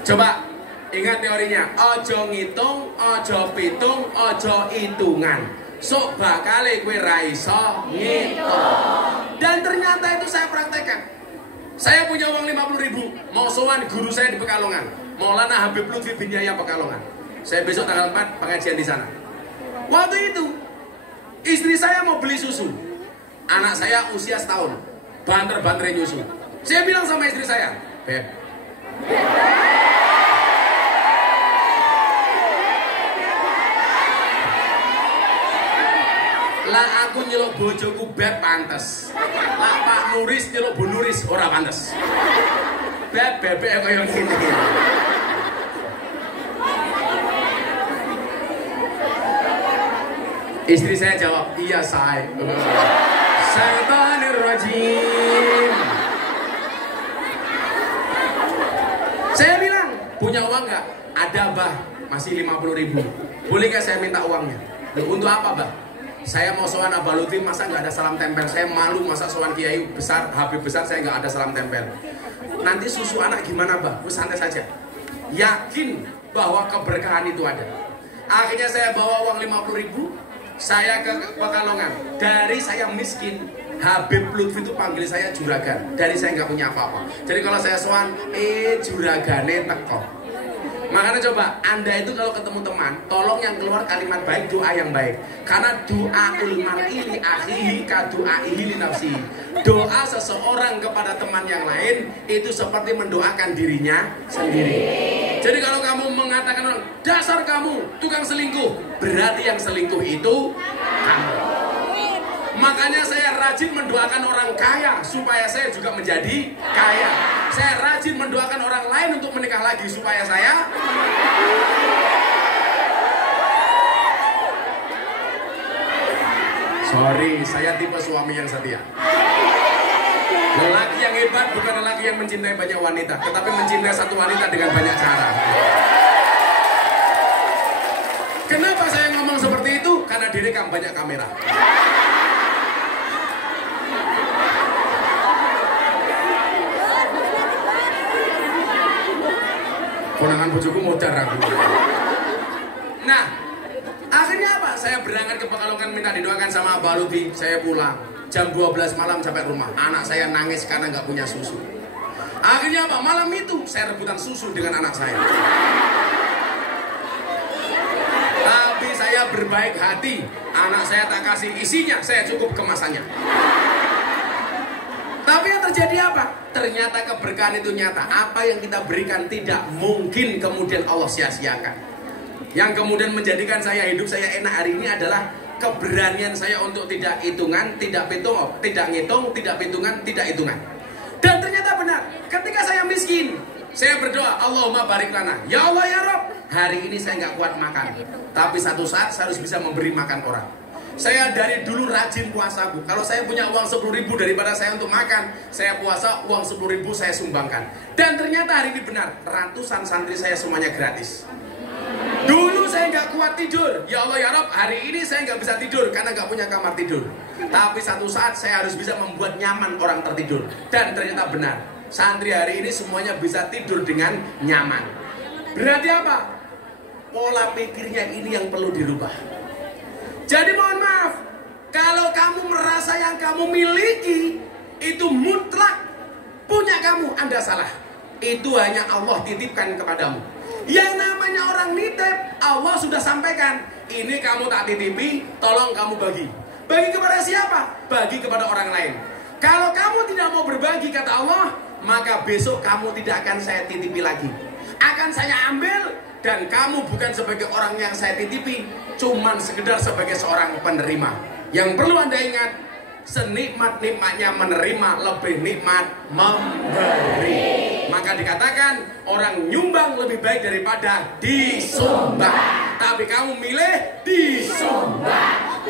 Coba ingat teorinya. Ojo ngitung, ojo pitung, ojo hitungan. Sok bakale kowe ra iso ngitung. Dan ternyata itu saya praktekkan. Saya punya uang 50.000, mau sowan guru saya di Pekalongan. Maulana Habib Lutfi bin Yahya Pekalongan. Saya besok tanggal 4 pengajian di sana. Waktu itu istri saya mau beli susu. Anak saya usia setahun, banter-banterin nyusu. Saya bilang sama istri saya, Beb, lah aku nyeluk bojoku Beb pantes. Lah Pak Nuris nyeluk Bu Nuris ora pantes. Beb bebek kaya ngene. Istri saya jawab, iya say. Syaitanir rajim. Saya bilang, punya uang nggak? Ada bah, masih 50.000. Boleh nggak saya minta uangnya? Untuk apa bah? Saya mau sowan Abah Lutfi, masa nggak ada salam tempel? Saya malu masa sowan Kiai besar, Habib besar, saya nggak ada salam tempel. Nanti susu anak gimana bah? Santai saja. Yakin bahwa keberkahan itu ada. Akhirnya saya bawa uang 50.000. Saya ke Pekalongan. Dari saya miskin, Habib Lutfi itu panggil saya juragan. Dari saya nggak punya apa-apa. Jadi kalau saya sowan, juragane teko. Makanya coba Anda itu kalau ketemu teman, tolong yang keluar kalimat baik, doa yang baik. Karena doaul mar'i li akhihi ka du'aihi li nafsi. Doa seseorang kepada teman yang lain itu seperti mendoakan dirinya sendiri. Jadi kalau kamu mengatakan orang, dasar kamu tukang selingkuh, berarti yang selingkuh itu kamu. Makanya saya rajin mendoakan orang kaya supaya saya juga menjadi kaya. Saya rajin mendoakan orang lain untuk menikah lagi supaya saya. Sorry, saya tipe suami yang setia. Lelaki yang hebat bukan lelaki yang mencintai banyak wanita, tetapi mencintai satu wanita dengan banyak cara. Kenapa saya ngomong seperti itu? Karena direkam banyak kamera. Konangan bojoku modar aku. Nah, akhirnya apa? Saya berangkat ke Pekalongan minta didoakan sama Abah Lutfi. Saya pulang jam 12 malam sampai rumah. Anak saya nangis karena nggak punya susu. Akhirnya apa? Malam itu saya rebutan susu dengan anak saya. Tapi saya berbaik hati. Anak saya tak kasih isinya, saya cukup kemasannya. Tapi yang terjadi apa? Ternyata keberkahan itu nyata. Apa yang kita berikan tidak mungkin kemudian Allah sia-siakan. Yang kemudian menjadikan saya hidup saya enak hari ini adalah keberanian saya untuk tidak hitungan, tidak hitung, tidak ngitung, tidak hitungan, tidak hitungan. Dan ternyata benar. Ketika saya miskin, saya berdoa, Allahumma barik lana. Ya Allah ya Rabb, hari ini saya nggak kuat makan. Tapi satu saat saya harus bisa memberi makan orang. Saya dari dulu rajin puasa, Bu. Kalau saya punya uang 10.000 daripada saya untuk makan, saya puasa, uang 10.000 saya sumbangkan. Dan ternyata hari ini benar, ratusan santri saya semuanya gratis. Dulu saya nggak kuat tidur. Ya Allah ya Rabb, hari ini saya nggak bisa tidur karena nggak punya kamar tidur. Tapi satu saat saya harus bisa membuat nyaman orang tertidur. Dan ternyata benar, santri hari ini semuanya bisa tidur dengan nyaman. Berarti apa? Pola pikirnya ini yang perlu dirubah. Jadi mohon maaf, kalau kamu merasa yang kamu miliki itu mutlak punya kamu, Anda salah. Itu hanya Allah titipkan kepadamu. Yang namanya orang nitip, Allah sudah sampaikan, ini kamu tak titipi, tolong kamu bagi. Bagi kepada siapa? Bagi kepada orang lain. Kalau kamu tidak mau berbagi, kata Allah, maka besok kamu tidak akan saya titipi lagi. Akan saya ambil, dan kamu bukan sebagai orang yang saya titipi, cuman sekedar sebagai seorang penerima. Yang perlu Anda ingat, senikmat-nikmatnya menerima lebih nikmat memberi. Maka dikatakan orang nyumbang lebih baik daripada disumbang. Tapi kamu milih disumbang.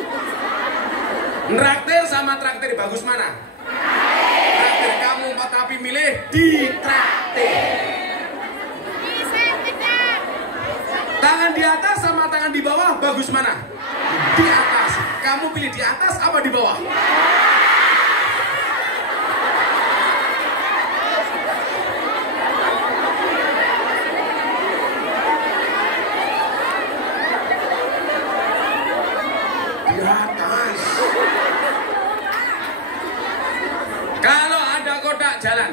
Traktir sama traktir bagus mana? Traktir kamu tapi milih ditraktir. Tangan di atas sama tangan di bawah bagus mana? Di atas. Kamu pilih di atas apa di bawah? Di atas. Kalau ada kotak jalan,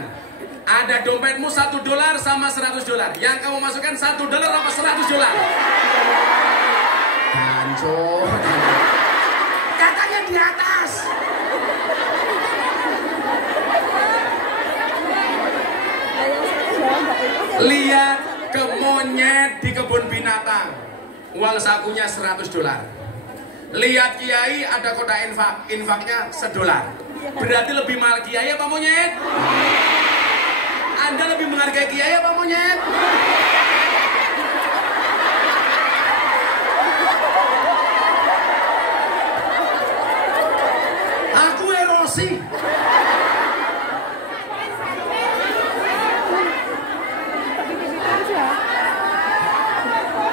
ada dompetmu $1 sama $100. Yang kamu masukkan $1 apa $100? Hancur. Katanya di atas. Lihat ke monyet di kebun binatang, uang sakunya $100. Lihat kiai ada kotak infak, infaknya $1. Berarti lebih mahal kiai apa monyet? Anda lebih menghargai kiai apa monyet? Aku erosi.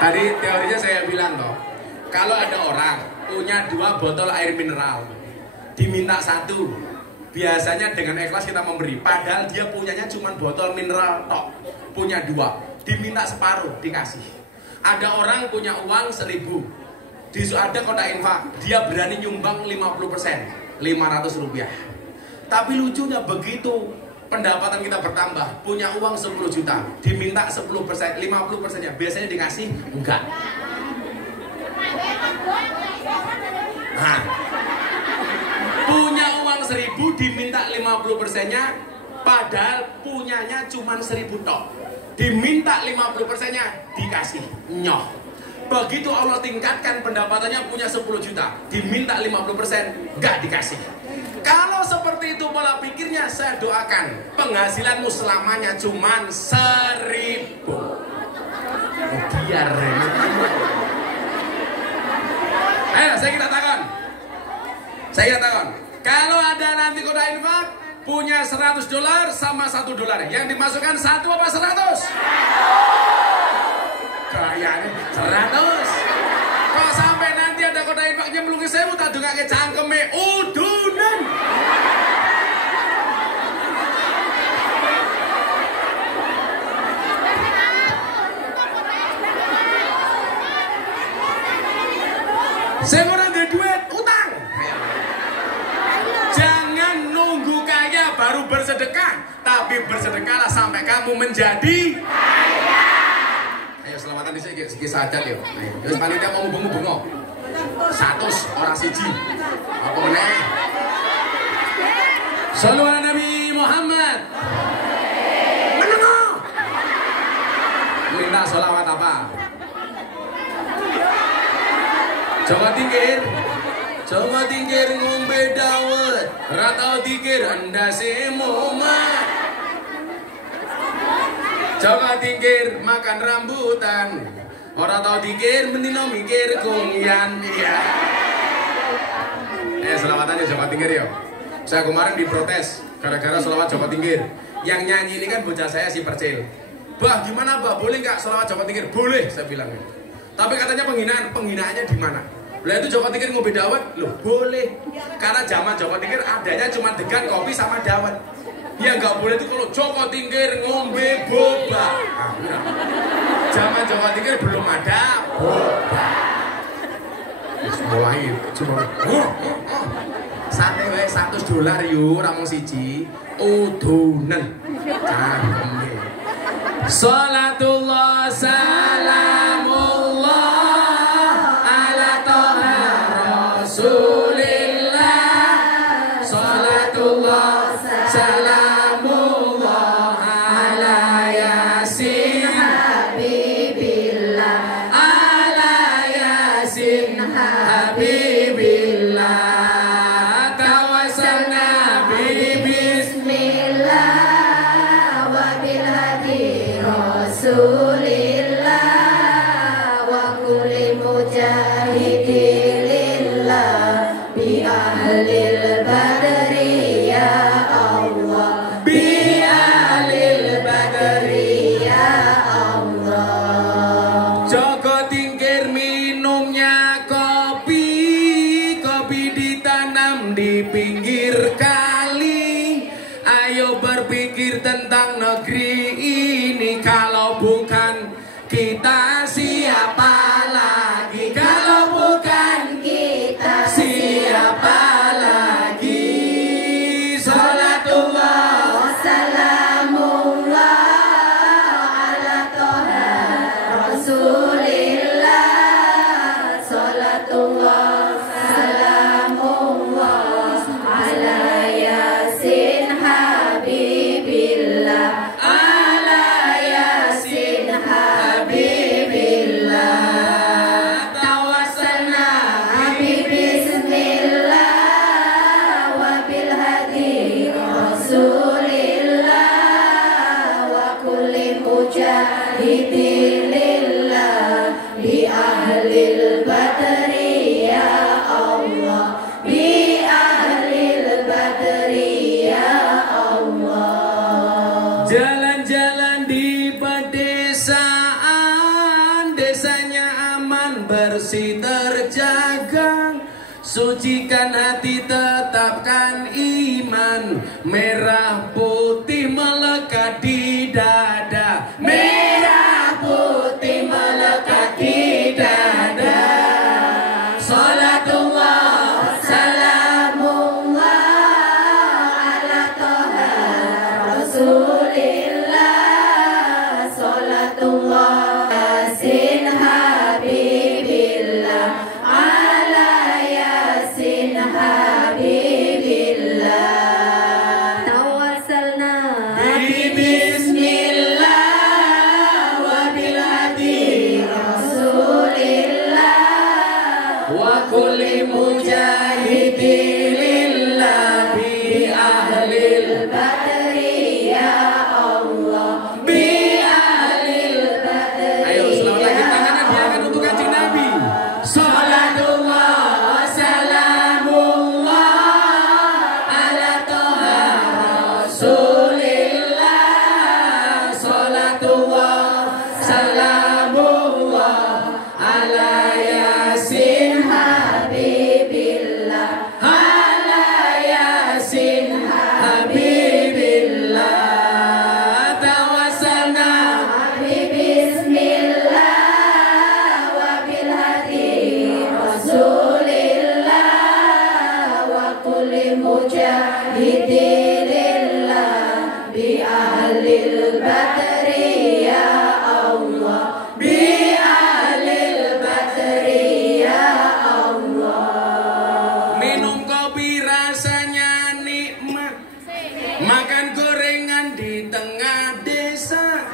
Tadi teorinya saya bilang toh, kalau ada orang punya 2 botol air mineral, diminta 1, biasanya dengan ikhlas kita memberi. Padahal dia punyanya cuma botol mineral tok, punya 2, diminta separuh dikasih. Ada orang punya uang 1.000, ada kotak infak, dia berani nyumbang 50%, $500. Tapi lucunya begitu pendapatan kita bertambah, punya uang 10 juta, diminta 10%, 50%-nya, biasanya dikasih? Enggak. Nah, punya uang 1000 diminta 50%-nya, padahal punyanya cuma 1000 tok. Diminta 50%-nya, dikasih nyoh. Begitu Allah tingkatkan pendapatannya, punya 10 juta, diminta 50%, enggak dikasih. Kalau seperti itu pola pikirnya, saya doakan penghasilanmu selamanya cuma 1000. Biar ayo, saya katakan. Kalau ada nanti kota infak punya $100 sama $1, yang dimasukkan 1 apa 100? Kayaknya 100. Kalau sampai nanti ada kota infaknya melukis saya, tak dongake cangkeme udunan. Saya mau ada duit, utang. Jangan nunggu kaya baru bersedekah, tapi bersedekahlah sampai kamu menjadi kaya. Ayo selamatan di segi saja yo. Ayo, terus panitia mau bungo-bungo. 100 orang siji. Apa meneh? Shallu ala Nabi Muhammad. Menengo. Minta sholawat apa? Coba tingkir ngombe dawet, ratau tingkir endase momat. Coba tingkir makan rambutan, orang tau tingkir mendino mikir kungyan ya. Selawatannya Jawa Tingkir ya. Saya kemarin diprotes gara-gara selawat Jawa Tingkir. Yang nyanyi ini kan bocah saya si Percil. Bah gimana bah, boleh nggak selawat Jawa Tingkir? Boleh, saya bilang. Tapi katanya penghinaannya di mana? Lah itu Jawa Tingkir ngombe dawet, loh boleh. Karena zaman Jawa Tingkir adanya cuma degan, kopi sama dawet. Ya nggak boleh itu kalau Jawa Tingkir ngombe boba. Nah, zaman Jawa Tingkir belum ada boba. Mulai cuma santai wae $100 yuk, ramong siji udunen. Cangkeme. Salatullah salamullah ala toha rasulillah. Salatullah salamullah ala yasin habibillah. Ala yasin habibillah. Tawassalna bi bismillah wa bil hadi rasulillah wa kulli mujahidillah bi ahlil badri ya Allah, bi ahlil badri ya Allah. Jaga Tingkir minumnya kopi, kopi ditanam di pinggir kali. Ayo berpikir tentang negeri ini, kalau bukan kita siapa lagi? Kalau bukan kita siapa lagi? Salatullah salamullah ala toha rasulillah. Salatullah salamullah ala yasin habibillah. Ala yasin habibillah. Tawassalna bi bismillah wa bil hadi rasulillah wa kulli mujahidillah bi ahlil badri ya Allah, bi ahlil badri ya Allah. Jalan-jalan di pedesaan, desanya aman bersih terjaga. Sucikan hati, tetapkan iman. Merah putih melekat di dada. Merah putih melekat di dada. Salatullah salamullah ala toha lillah bi ahlil badri ya Allah bi ahlil badri. Ayo selawat lagi, tangannya diangkat untuk kanjeng Nabi. Salatullah wa salamullah ala toha rasulillah. Salatullah salamullah ala yasin habibillah ala yasin habibillah. Tawassalna bismillah wa bil hadi rasulillah wa kulli mujahidillah bi ahlil badri ya Allah bi ahlil badri ya Allah. Minum kopi rasanya nikmat, makan gorengan di tengah desa.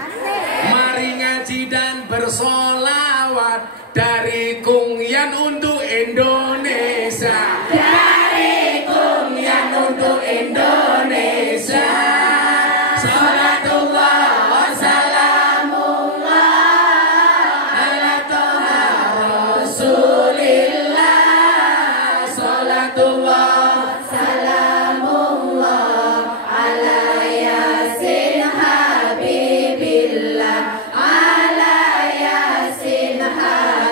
Mari ngaji dan bersolawat dari Kungyan untuk Indonesia. Dari Kungyan untuk Indonesia. Salatullah wa salamullah ala toha rasulillah. Salatullah salamullah ala yasin habibillah ala yasin habibillah.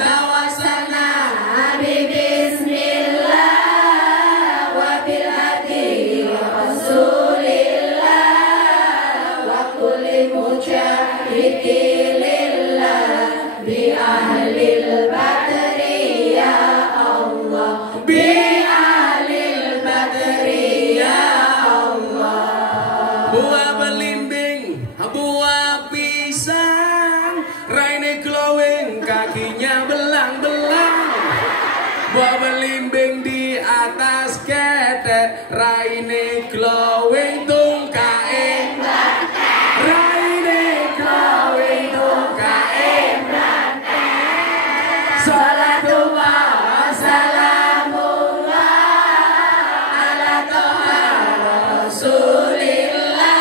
Tawassalna bismillah wa bil hadi rasulillah wa kulli mujahidillah bi ahlil badri ya Allah bi ahlil badri ya Allah. Buah belimbing, buah pisang, raine glowing, kakinya belang-belang. Buah belimbing di atas ketek, raine glowing, tungkae raine glowing, tungkae salatullah wa salamullah ala toha rasulillah.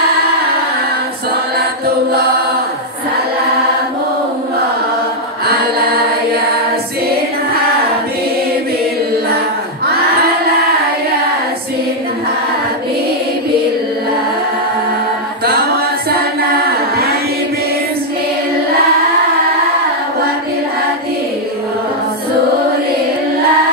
Salatullah salamullah ala yasin habibillah ala yasin habibillah. Tawassalna bismillah wa bil hadi rasulillah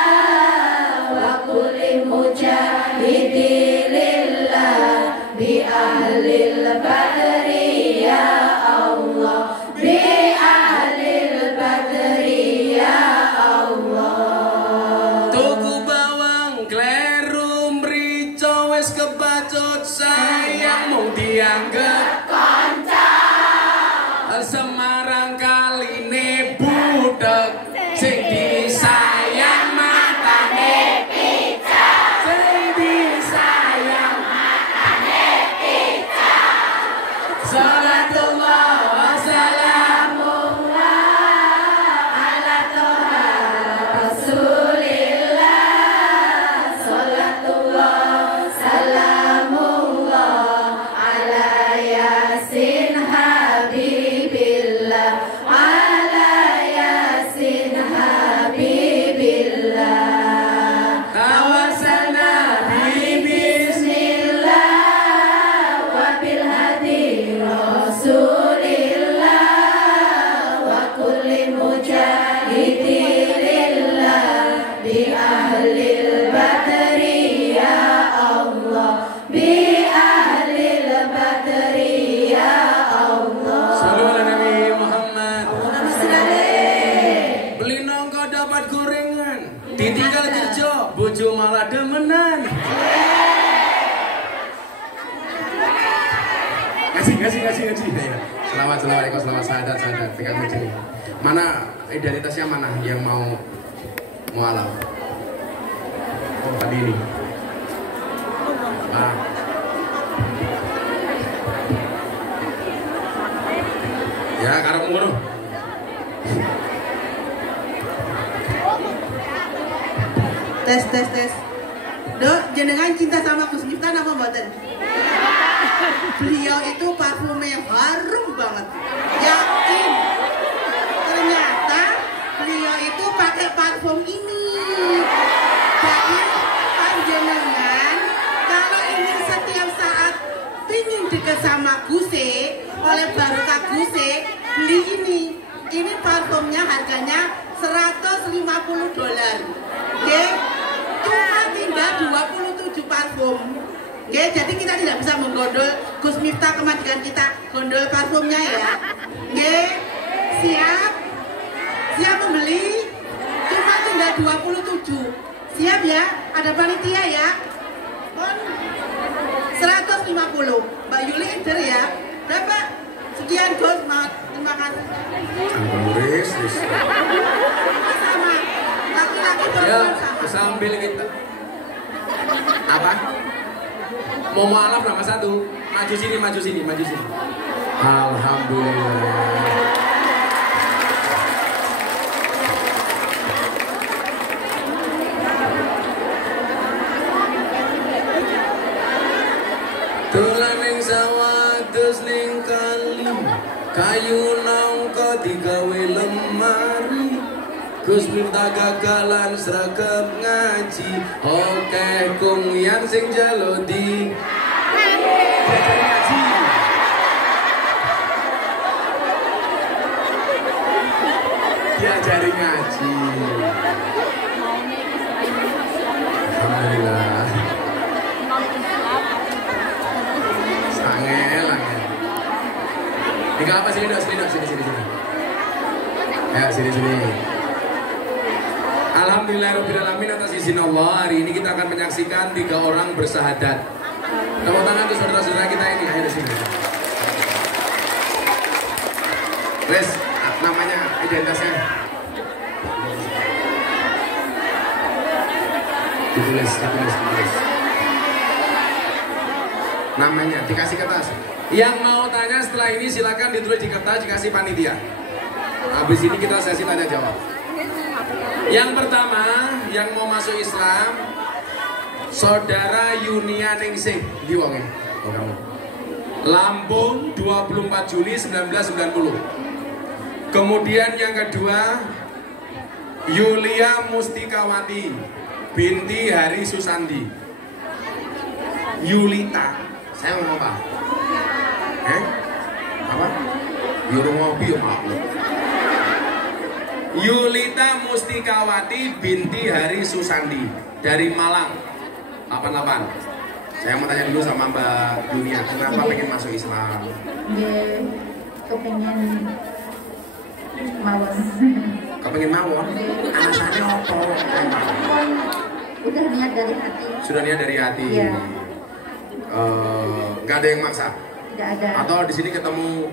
wa kulli mujahidillah bi ahlil badri ya Allah bi ahlil badri ya Allah. Tuku bawang kleru mrica wis kebacut sayang mung dianggep kanca. Semarang kaline budek sing disayang matane picak. Sing disayang matane picak. Salatullah wa salamullah ala toha rasulillah. Salatullah salamullah ala yasin habibillah ala yasin habibillah. Tawassalna bismillah wa bil hadi rasulillah wa kulli mujahidillah bi ahlil badri ya Allah bi ahlil badri ya Allah. Sallu ala Nabi Muhammad. Beli nongko dapat gorengan, ditinggal kerja bojo malah demenan. Kasih. Selawat sahadat tingkat meja. Mana identitasnya mana yang mau mualaf? Oh tadi ini. Ya karep ngono. Tes. Dok, jenengan cinta sama Gus Miftah apa mboten? Beliau itu parfumnya harum banget. Yakin. Ternyata beliau itu pakai parfum ini. Jadi panjenengan kalau ingin setiap saat pingin deket sama Guse, oleh barokah Guse, beli ini. Ini parfumnya harganya $150. Oke? Cuma tinggal 27 parfum. Oke, jadi kita tidak bisa menggondol Gus Miftah kemajikan kita gondol parfumnya ya. Oke? Siap? Siap membeli? Cuma tinggal 27. Siap ya? Ada panitia ya? 150. Mbak Yuli eder ya. Berapa? Sekian Gus, terima kasih. Sama. Laki-laki perempuan sama. Sambil kita. Apa? Mau mualaf nama satu. Maju sini. Alhamdulillah. Tulaning sawados ning kali kayu nangka digawe lemari Gus Miftah gagalan sregep ngaji oke kungyan sing jalo di ngaji diajari ngaji. Alhamdulillah. Tiga apa sini dok, sini. Ya sini. Alhamdulillahirobbilalamin, atas izin Allah hari ini kita akan menyaksikan 3 orang bersahadat. Tepuk tangan untuk saudara-saudara kita ini. Ayo di sini. Wes, namanya identitasnya. Ditulis. Namanya dikasih kertas. Yang mau tanya setelah ini silakan ditulis di kertas dikasih panitia. Habis ini kita sesi tanya jawab. Yang pertama yang mau masuk Islam, Saudara Yunia Ningsih, di wonge. Oh kamu. Lampung 24 Juli 1990. Kemudian yang kedua Yulia Mustikawati binti Hari Susandi. Yulita. Saya ngomong apa? Apa? Yuru ngopi ya maaf. Yulita Mustikawati binti Hari Susandi dari Malang 88. Saya mau tanya dulu sama Mbak Dunia, kenapa pengen masuk Islam? Dia kepengen mawon. Kepengen mawon? Alasannya apa? Udah niat dari hati. Sudah niat dari hati. Iya. Nggak ada yang maksa? Tidak ada. Atau di sini ketemu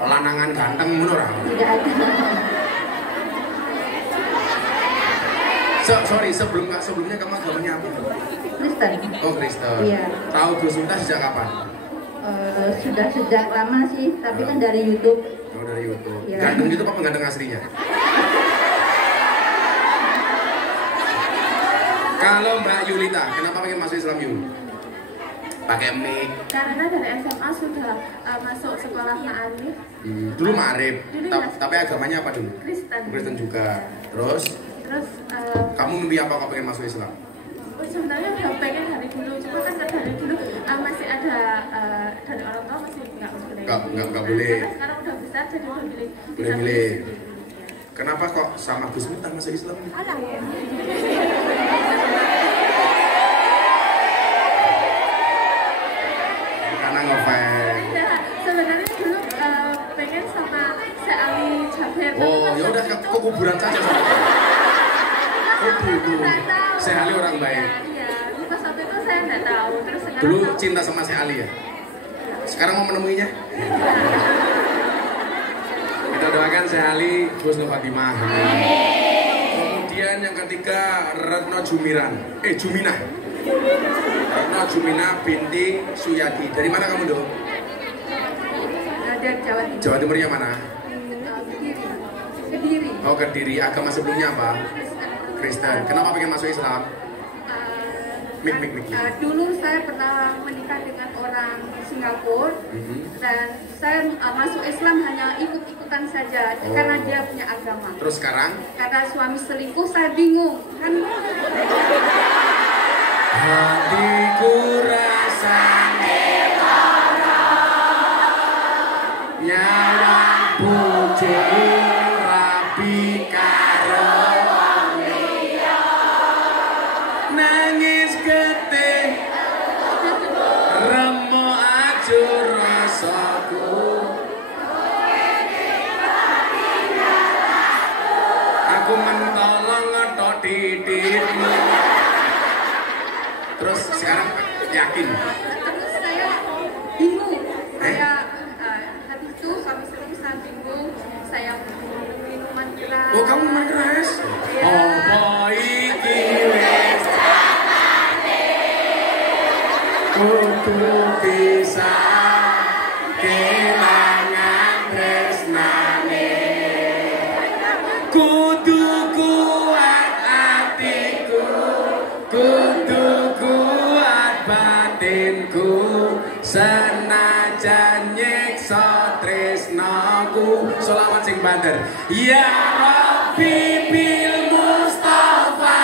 lanangan ganteng menurut? Tidak ada. Sorry, sebelumnya kamu agamanya apa? Kristen. Oh Kristen. Iya. Tahu Gus Miftah sejak kapan? Sudah sejak lama sih, tapi kan dari YouTube. Oh dari YouTube. Iya. Ganteng gitu apa ganteng aslinya? Kalau Mbak Yulita, kenapa pengen masuk Islam Yul? Pakai mic. Karena dari SMA sudah masuk sekolah Ma'arif. Dulu Ma'arif, tapi agamanya apa dulu? Kristen. Kristen juga. Terus kamu mimpi apa kalau pengen masuk Islam? Sebenarnya udah pengen dari dulu, cuma kan dari dulu masih ada dari orang tua masih nggak boleh. Sekarang udah besar jadi boleh milih. Kenapa kok sama Gus Miftah masuk Islam? Alah ya. Karena ngefans. Sebenarnya dulu pengen sama Seali Jaber. Oh ya udah ke kuburan saja. Seali orang baik. Iya, pas waktu itu saya nggak tahu. Terus sekarang dulu cinta sama Seali ya. Sekarang mau menemuinya? Kita doakan Seali Husnul Fatimah. Kemudian yang ketiga Retno Juminah. Retno Juminah binti Suyati. Dari mana kamu dong? Dari Jawa Timur. Jawa Timurnya mana? Kediri. Oh Kediri. Agama sebelumnya apa? Kristen. Kenapa pengen masuk Islam? Dulu saya pernah menikah dengan orang Singapura dan saya masuk Islam hanya ikut-ikutan saja karena dia punya agama. Terus sekarang? Karena suami selingkuh, saya bingung kan. Hatiku rasane lara, nyawa bojo rabi karo wong liya, nangis getih remuk ajur rasaku, aku mentolong ngetok titikmu. Terus sekarang yakin? Terus saya bingung. Saya habis itu suami saya bingung. Saya minuman keras. Oh, kamu minuman keras? Ya. Oh, iki wis jatane kudu bisa kelangan tresnane, kudu kuat atiku, kudu kuat batinku, senajan nyiksa tresnaku. Sholawat sing banter. Ya Rabbi bil Mustafa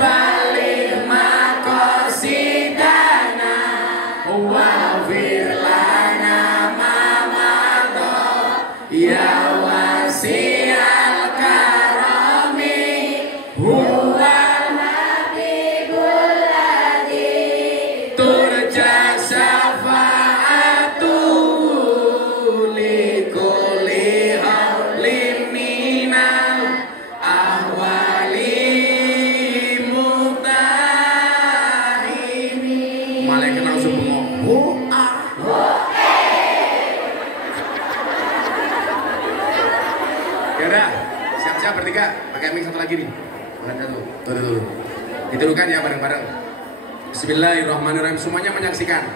balik makosidana wafir lana mamado ya wasi'al karami huwa turja syafa'atu likulli hawlin minal ahwali mutahini. Malaikat langsung bengok. Yaudah, siap-siap bertiga. Pakai mic satu lagi nih. Tuh. Ditirukan ya bareng-bareng. Bismillahirrahmanirrahim. Semuanya menyaksikan.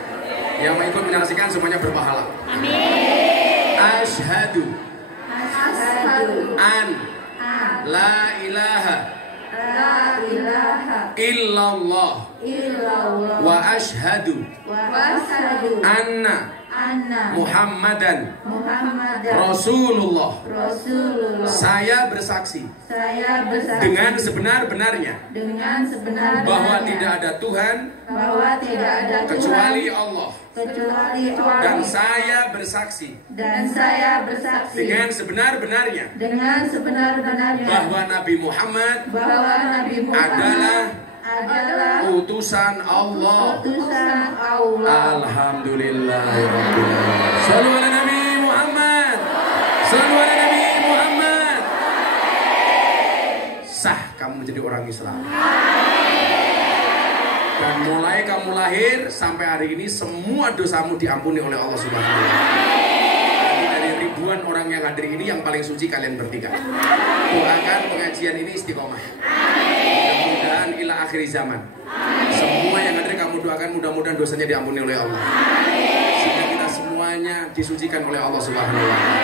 Yang mau ikut menyaksikan semuanya berpahala. Amin. Asyhadu an la ilaha illallah wa asyhadu anna Muhammadan Rasulullah. Saya bersaksi dengan sebenar-benarnya bahwa tidak ada Tuhan kecuali Allah. Dan saya bersaksi dengan sebenar-benarnya bahwa Nabi Muhammad adalah utusan Allah. Alhamdulillahirabbil alamin. Shallu ala Nabi Muhammad. Shallu ala Nabi Muhammad. Sah kamu menjadi orang Islam. Dan mulai kamu lahir sampai hari ini semua dosamu diampuni oleh Allah Subhanahu wa taala. Dari ribuan orang yang hadir ini yang paling suci kalian bertiga. Doakan pengajian ini istiqomah. Mudah-mudahan ila akhir zaman. Semua yang hadir kamu doakan mudah-mudahan dosanya diampuni oleh Allah. Sehingga kita semuanya disucikan oleh Allah Subhanahu wa taala.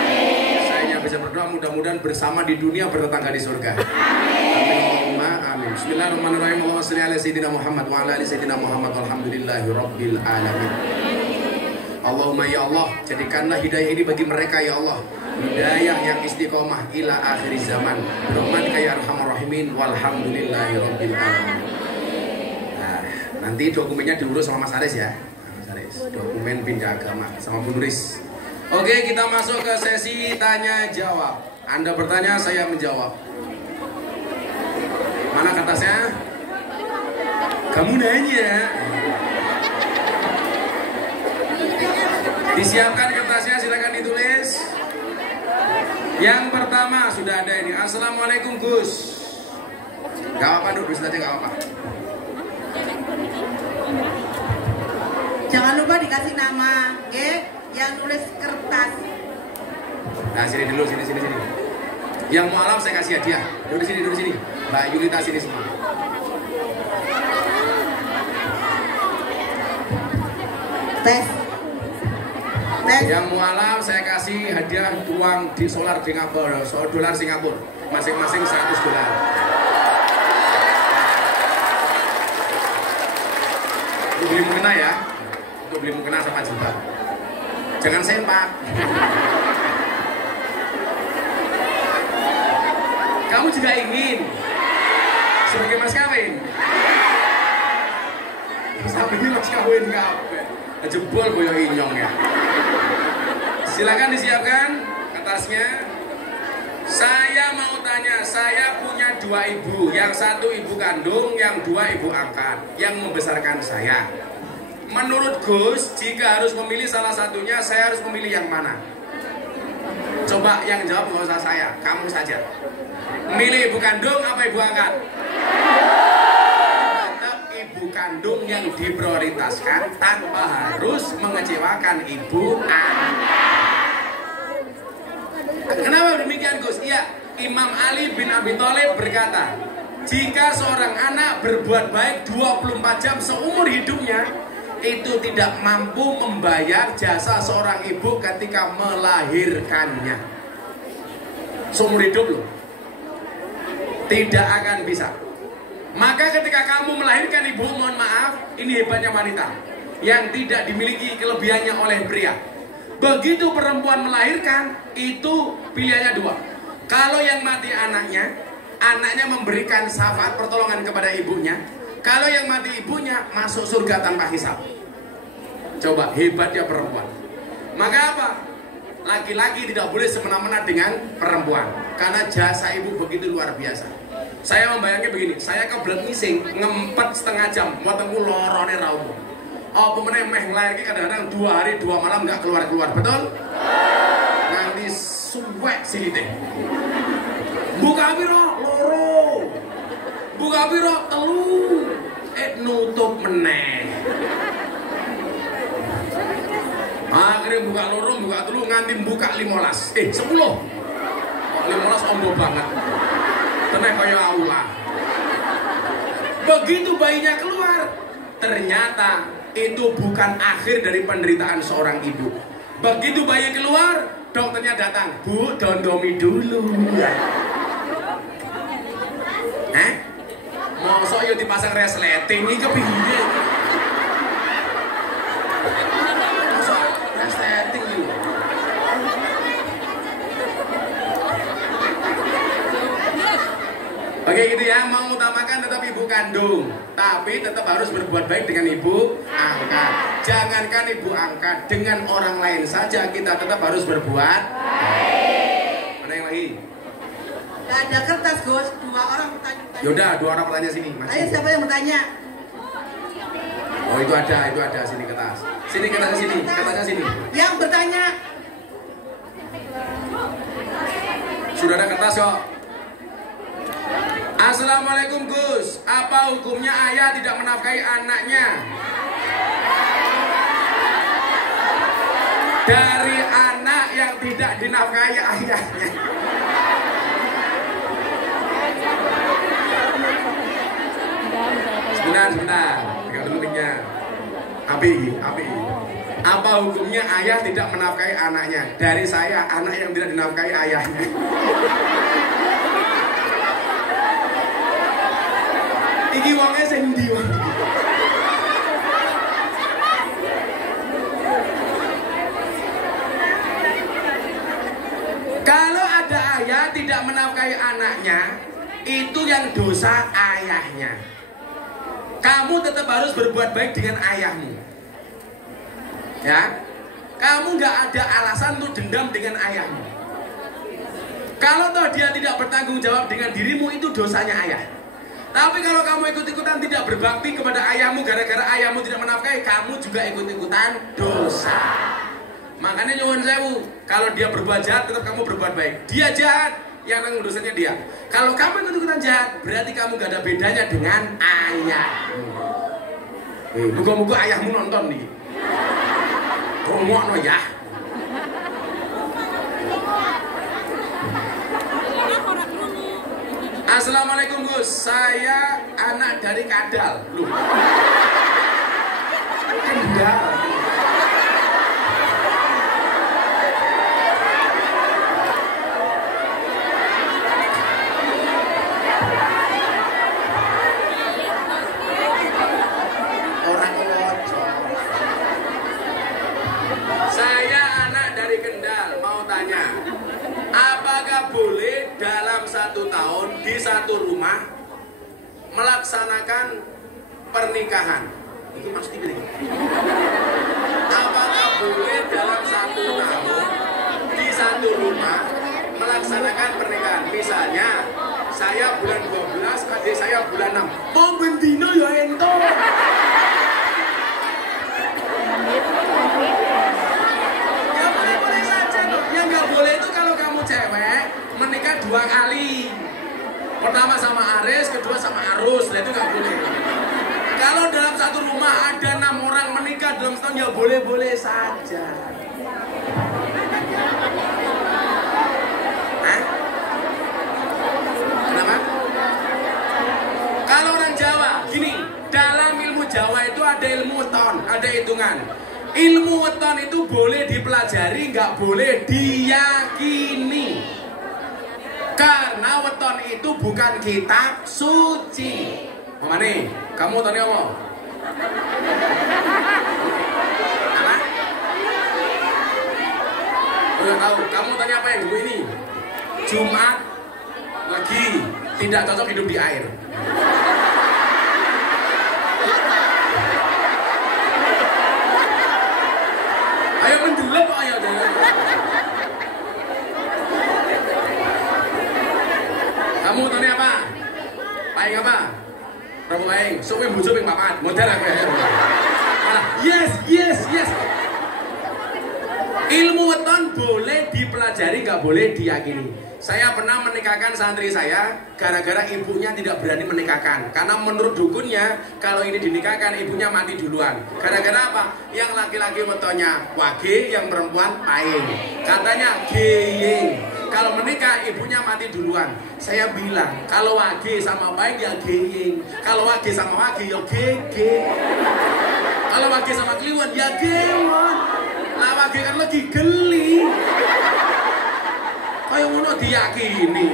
Saya bisa berdoa mudah-mudahan bersama di dunia bertetangga di surga. Amin. Bismillahirrahmanirrahim. Allahumma shalli ala sayyidina Muhammad wa ala ali sayyidina Muhammad walhamdulillahirabbil alamin. Allahumma ya Allah, jadikanlah hidayah ini bagi mereka ya Allah. Hidayah yang istiqomah ila akhir zaman. Rahmatika ya arhamar rahimin walhamdulillahirabbil alamin. Nah, nanti dokumennya diurus sama Mas Aris ya. Mas Aris, dokumen pindah agama sama Bu Nuris. Oke, kita masuk ke sesi tanya jawab. Anda bertanya, saya menjawab. Mana kertasnya? Kamu nanya. Disiapkan kertasnya, silakan ditulis. Yang pertama sudah ada ini. Assalamualaikum Gus. Gak apa-apa, duduk saja gak apa-apa. Jangan lupa dikasih nama, yang nulis kertas. Nah, sini dulu, sini. Yang mualaf saya kasih hadiah. Duduk di sini. Mbak Yulita sini semua. Tes. Yang mualaf saya kasih hadiah uang di dolar Singapura, dolar Singapura. Masing-masing $100. beli mukena sama jubah. Jangan sempak. Kamu juga ingin sebagai mas kawin? Sampai ini mas kawin kabeh. Jebol boyo inyong ya. Silakan disiapkan kertasnya. Saya mau tanya, saya punya 2 ibu, yang 1 ibu kandung, yang 2 ibu angkat, yang membesarkan saya. Menurut Gus, jika harus memilih salah satunya, saya harus memilih yang mana? Coba yang jawab nggak usah saya, kamu saja. Milih ibu kandung apa ibu angkat? Tetap ibu kandung yang diprioritaskan tanpa harus mengecewakan ibu angkat. Kenapa demikian Gus? Iya, Imam Ali bin Abi Thalib berkata, jika seorang anak berbuat baik 24 jam seumur hidupnya, itu tidak mampu membayar jasa seorang ibu ketika melahirkannya. Seumur hidup loh, tidak akan bisa. Maka ketika kamu melahirkan ibu, mohon maaf, ini hebatnya wanita yang tidak dimiliki kelebihannya oleh pria. Begitu perempuan melahirkan, itu pilihannya 2. Kalau yang mati anaknya memberikan syafaat pertolongan kepada ibunya. Kalau yang mati ibunya, masuk surga tanpa hisab. Coba, hebatnya perempuan. Maka apa? Laki-laki tidak boleh semena-mena dengan perempuan, karena jasa ibu begitu luar biasa. Saya membayangkan begini, saya kebelet ngising, ngempet setengah jam, wetengku lorone raumu. Oh, pemenang meh ngelahirkan kadang-kadang 2 hari 2 malam nggak keluar-keluar, betul? Nanti suwek silite. Buka biro loro, buka biro telu, nutup meneh. Akhirnya buka loro, buka telu, nganti buka 15, 10. Kok 15 ombo banget. Teneh kaya aula. Begitu bayinya keluar, ternyata itu bukan akhir dari penderitaan seorang ibu. Begitu bayi keluar, dokternya datang, Bu, dondomi dulu. Mosok yo dipasang resleting iki kepiye? Mosok resleting iki. Oke gitu ya, mau utamakan tetap ibu kandung, tapi tetap harus berbuat baik dengan ibu angkat. Jangankan ibu angkat, dengan orang lain saja kita tetap harus berbuat baik. Mana yang lagi? Gak ada kertas Gus, 2 orang bertanya. Yaudah, 2 orang bertanya sini. Ayo siapa yang bertanya? Oh itu ada sini kertas. Sini kertasnya sini, kertasnya sini. Yang bertanya. Sudah ada kertas kok. Assalamualaikum Gus, apa hukumnya ayah tidak menafkahi anaknya? Dari anak yang tidak dinafkahi ayahnya. Sebentar, pegang dulu mic-nya. Abi. Apa hukumnya ayah tidak menafkahi anaknya? Dari saya, anak yang tidak dinafkahi ayahnya. Iki wonge sing ndi wae. Kalau ada ayah tidak menafkahi anaknya, itu yang dosa ayahnya. Kamu tetap harus berbuat baik dengan ayahmu. Ya, kamu nggak ada alasan untuk dendam dengan ayahmu. Kalau toh dia tidak bertanggung jawab dengan dirimu, itu dosanya ayah. Tapi kalau kamu ikut-ikutan tidak berbakti kepada ayahmu gara-gara ayahmu tidak menafkahi, kamu juga ikut-ikutan dosa. Makanya nyuwun sewu, kalau dia berbuat jahat tetap kamu berbuat baik. Dia jahat, yang tanggung dosanya dia. Kalau kamu ikut-ikutan jahat, berarti kamu gak ada bedanya dengan ayahmu. Moga-moga ayahmu nonton nih. Rungokno ya. Assalamualaikum Gus, saya anak dari Kadal. Loh. Kendal. Orang Lojo. melaksanakan pernikahan. Itu maksudnya gini. Apakah boleh dalam satu tahun di satu rumah melaksanakan pernikahan? Misalnya saya bulan 12, adik saya bulan 6. Mau bendino ya ento. Ya boleh-boleh saja loh. Yang nggak boleh itu kalau kamu cewek menikah 2 kali. Pertama sama Aris, kedua sama Arus. Nah itu nggak boleh. Kalau dalam satu rumah ada 6 orang menikah dalam setahun ya boleh-boleh saja. Hah? Kenapa? Kalau orang Jawa, gini, dalam ilmu Jawa itu ada ilmu weton, ada hitungan. Ilmu weton itu boleh dipelajari, nggak boleh diyakini. Karena weton itu bukan kitab suci. Mama nih, kamu tanya apa? Apa? Udah tahu, kamu tanya apa yang dulu ini? Jumat lagi tidak cocok hidup di air. Ayo mendelep, ayo jangan. Kamu tanya apa? Paling apa? Berapa paling? Supaya bujuk yang papat. Model aku ya. Yes. Ilmu weton boleh dipelajari, nggak boleh diyakini. Saya pernah menikahkan santri saya gara-gara ibunya tidak berani menikahkan. Karena menurut dukunnya kalau ini dinikahkan ibunya mati duluan. Gara-gara apa? Yang laki-laki wetonnya wage, yang perempuan paing. Katanya geying. Kalau menikah ibunya mati duluan. Saya bilang kalau wage sama paing ya geying. Kalau wage sama wage ya gege. Kalau wage sama kliwon ya gewon. Lah wage kan lagi geli. Kayak ngono diyakini.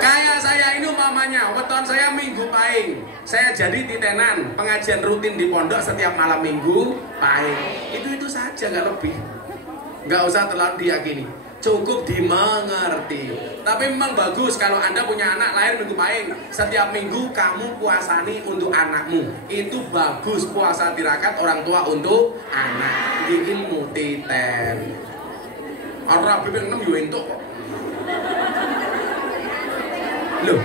Kayak saya ini umpamanya, weton saya minggu paing. Saya jadi titenan, pengajian rutin di pondok setiap malam minggu paing. Itu saja, nggak lebih. Nggak usah terlalu diyakini. Cukup dimengerti. Tapi memang bagus kalau Anda punya anak lahir minggu paing. Setiap minggu kamu puasani untuk anakmu. Itu bagus, puasa tirakat orang tua untuk anak. Di ilmu titen. Orang bebek 6 yo entuk kok. Loh.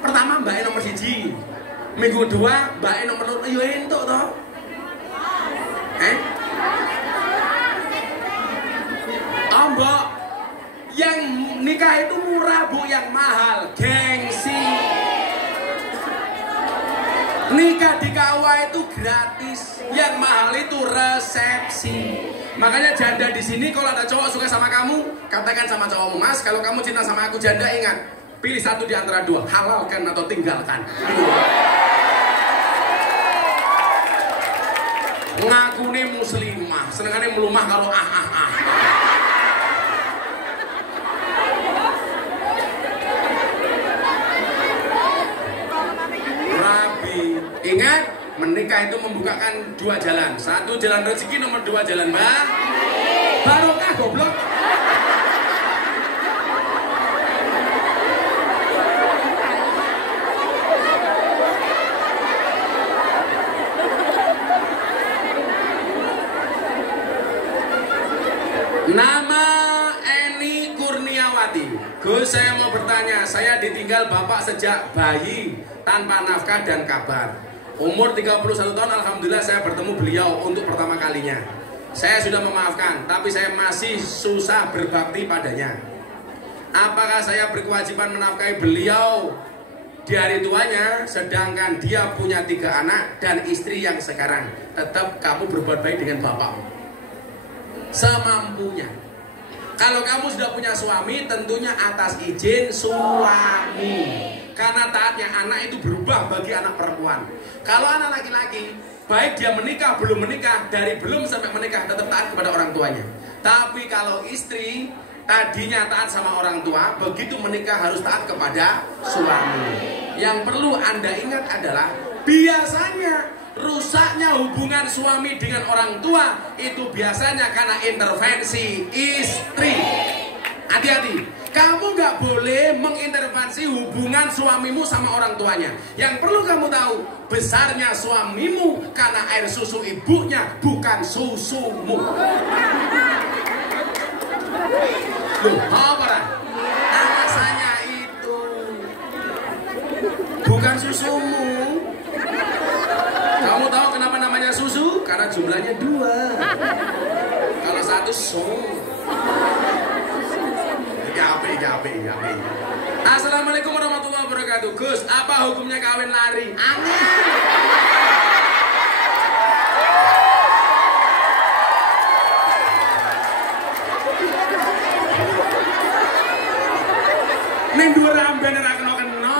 Pertama mbake nomor 1. Minggu 2 mbake nomor 2 yo entuk toh. Mbak, yang nikah itu murah bu, yang mahal gengsi. Nikah di KUA itu gratis, yang mahal itu resepsi. Makanya janda di sini kalau ada cowok suka sama kamu, katakan sama cowokmu, Mas, kalau kamu cinta sama aku janda, ingat, pilih satu di antara 2, halalkan atau tinggalkan. Ngakune muslimah, senengane melumah kalau Rabi, ingat, menikah itu membukakan 2 jalan. 1 jalan rezeki, nomor 2 jalan barokah goblok. Nama Eni Kurniawati. Gus, saya mau bertanya, saya ditinggal bapak sejak bayi tanpa nafkah dan kabar. Umur 31 tahun, alhamdulillah saya bertemu beliau untuk pertama kalinya. Saya sudah memaafkan, tapi saya masih susah berbakti padanya. Apakah saya berkewajiban menafkahi beliau di hari tuanya, sedangkan dia punya 3 anak dan istri yang sekarang? Tetap kamu berbuat baik dengan bapakmu semampunya. Kalau kamu sudah punya suami, tentunya atas izin suami. Karena taatnya anak itu berubah bagi anak perempuan. Kalau anak laki-laki, baik dia menikah, belum menikah, dari belum sampai menikah, tetap taat kepada orang tuanya. Tapi kalau istri, tadinya taat sama orang tua, begitu menikah harus taat kepada suami. Yang perlu Anda ingat adalah, biasanya rusaknya hubungan suami dengan orang tua itu biasanya karena intervensi istri. Hati-hati, Kamu nggak boleh mengintervensi hubungan suamimu sama orang tuanya. Yang perlu kamu tahu, besarnya suamimu karena air susu ibunya, bukan susumu. Loh, apa lah? Alasannya itu bukan susumu. Kamu tahu kenapa namanya susu? Karena jumlahnya 2. Kalau 1 so. Gape. Assalamualaikum warahmatullahi wabarakatuh. Gus, apa hukumnya kawin lari? Aneh. Ning dhuwur amben ora kena-kena.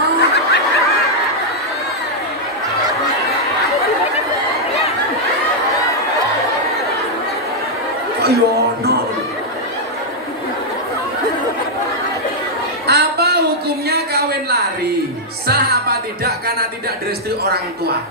Ayo no. Apa hukumnya kawin lari? Sah apa tidak karena tidak direstui orang tua?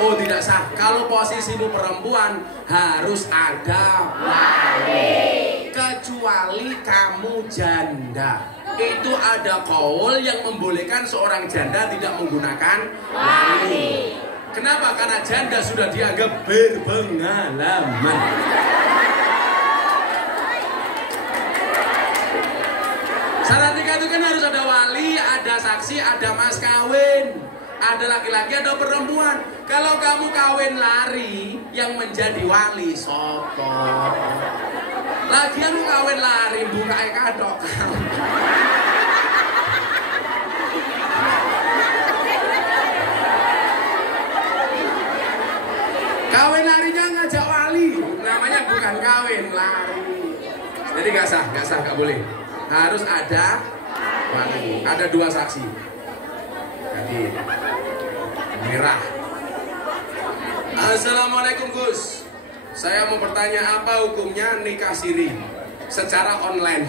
Oh, tidak sah. Kalau posisimu perempuan harus ada wali. Kecuali kamu janda. Itu ada kaul yang membolehkan seorang janda tidak menggunakan wali. Kenapa? Karena janda sudah dianggap berpengalaman. Syarat nikah itu kan harus ada wali, ada saksi, ada mas kawin, ada laki-laki, ada perempuan. Kalau kamu kawin lari, yang menjadi wali sopo. Lagian lu kawin lari, buka kadok. Kawin larinya ngajak wali, namanya bukan kawin lari. Jadi nggak sah, nggak boleh. Harus ada wali, ada 2 saksi. Jadi merah. Assalamualaikum Gus. Saya mau bertanya, apa hukumnya nikah siri secara online?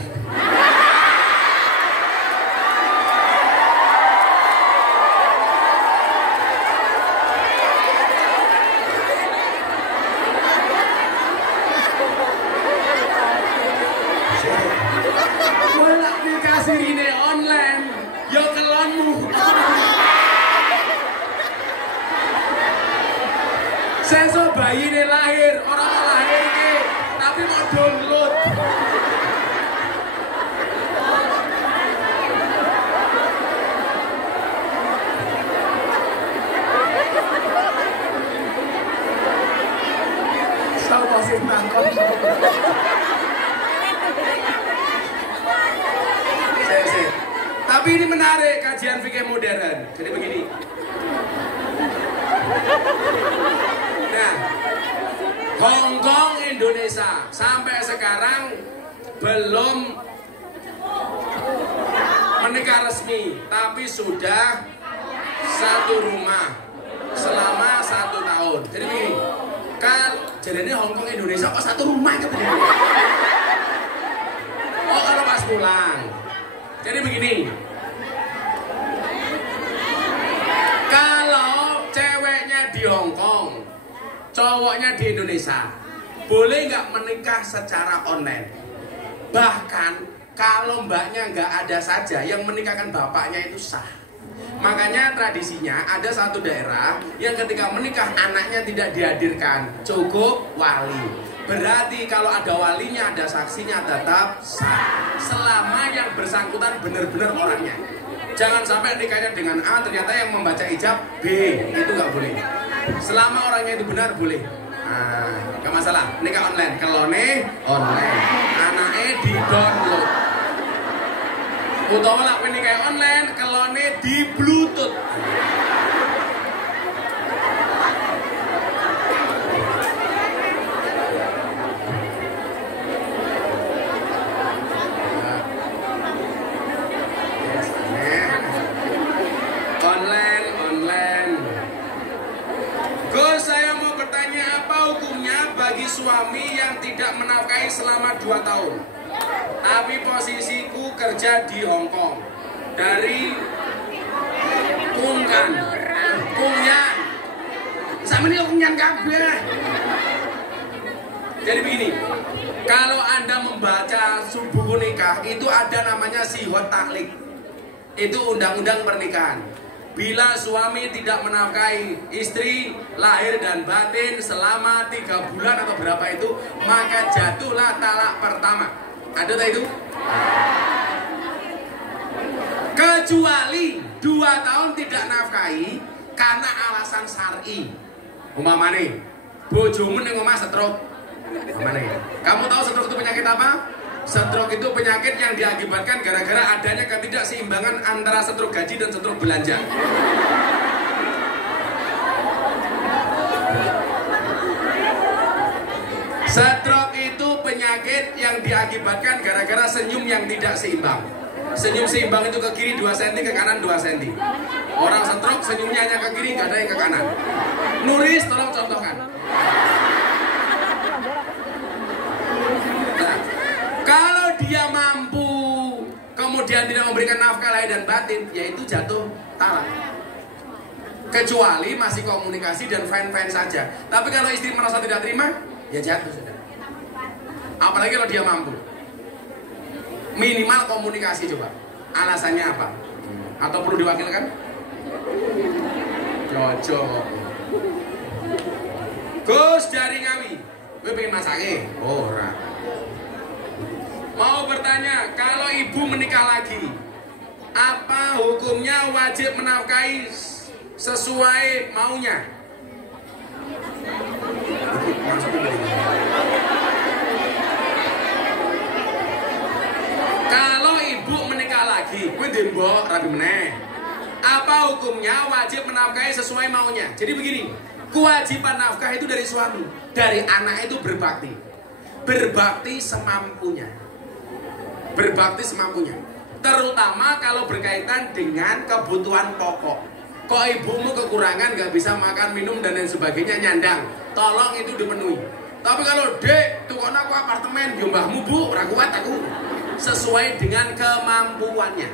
Bolak nikah siri ini online, yo kelonmu. Sesuk bayi ini lahir, orang mau lahir ke, tapi mau download. Sama sih nangkon. Tapi ini menarik kajian fikih modern. Jadi begini. Nah, Hongkong Indonesia sampai sekarang belum menikah resmi, tapi sudah satu rumah selama 1 tahun. Jadi begini, kan jadinya Hongkong Indonesia kok satu rumah itu begini. Oh, kalau pas pulang. Jadi begini. Kalau ceweknya di Hongkong, cowoknya di Indonesia, boleh nggak menikah secara online? Bahkan kalau mbaknya nggak ada saja, yang menikahkan bapaknya itu sah. Makanya tradisinya ada satu daerah yang ketika menikah anaknya tidak dihadirkan, cukup wali. Berarti kalau ada walinya, ada saksinya, tetap sah. Selama yang bersangkutan benar-benar orangnya. Jangan sampai nikahnya dengan A, ternyata yang membaca ijab B, itu nggak boleh. Selama orangnya itu benar, boleh. Nah, nggak masalah. Nikah online, kelone online, anaknya di download. Utawa lah nikah online, kelone di bluetooth. Bagi suami yang tidak menafkahi selama 2 tahun, tapi posisiku kerja di Hongkong dari Kunyan sama ini Kunyan kabeh. Jadi begini, Kalau Anda membaca buku nikah, itu ada namanya siwat taklik. Itu undang-undang pernikahan. Bila suami tidak menafkahi istri lahir dan batin selama 3 bulan atau berapa itu, maka jatuhlah talak pertama. Ada tak itu? Kecuali 2 tahun tidak nafkahi karena alasan syar'i. Umpamane bojomu ning omah stroke. Umpamane. Kamu tahu stroke itu penyakit apa? Stroke itu penyakit yang diakibatkan gara-gara adanya ketidakseimbangan antara stroke gaji dan stroke belanja. Stroke itu penyakit yang diakibatkan gara-gara senyum yang tidak seimbang. Senyum seimbang itu ke kiri 2 cm, ke kanan 2 cm. Orang stroke senyumnya hanya ke kiri, gak ada yang ke kanan. Nuris, tolong contohkan. Nah, kalau dia mampu kemudian tidak memberikan nafkah lahir dan batin, yaitu jatuh talak. Kecuali masih komunikasi dan fine-fine saja. Tapi kalau istri merasa tidak terima, ya jatuh sudah. Apalagi kalau dia mampu. Minimal komunikasi coba. Alasannya apa? Atau perlu diwakilkan? Cocok. Gus dari Ngawi, gue pengen masake. Oh, ora. Mau bertanya, kalau ibu menikah lagi, apa hukumnya wajib menafkahi sesuai maunya? Kalau ibu menikah lagi, gue dembok rabi meneh. Apa hukumnya wajib menafkahi sesuai maunya? Jadi begini, kewajiban nafkah itu dari suami, dari anak itu berbakti. Berbakti semampunya. Berbakti semampunya. Terutama kalau berkaitan dengan kebutuhan pokok. Kok ibumu kekurangan, gak bisa makan, minum, dan lain sebagainya, nyandang, tolong itu dipenuhi. Tapi kalau dek, tukon aku apartemen, mbahmu bu, ora kuat aku. Sesuai dengan kemampuannya,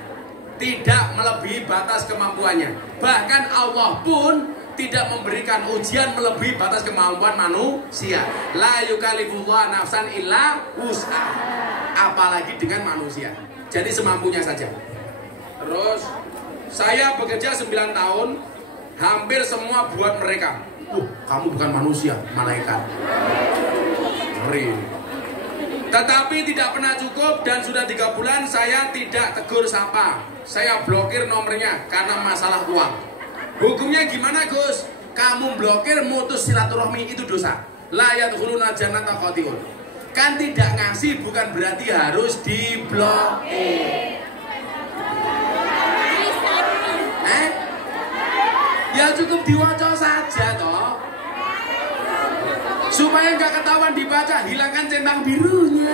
tidak melebihi batas kemampuannya. Bahkan Allah pun tidak memberikan ujian melebihi batas kemampuan manusia. La yukallifullahu nafsan illa wus'aha. Apalagi dengan manusia. Jadi semampunya saja. Terus saya bekerja 9 tahun, hampir semua buat mereka. Kamu bukan manusia, malaikat. Ngeri. Tetapi tidak pernah cukup dan sudah 3 bulan saya tidak tegur sapa. Saya blokir nomornya karena masalah uang. Hukumnya gimana Gus? Kamu blokir, mutus silaturahmi itu dosa. La yadkhuluna jannata qati'un. Kan tidak ngasih bukan berarti harus diblokir. Ya cukup diwaca saja toh. Supaya nggak ketahuan dibaca, hilangkan centang birunya.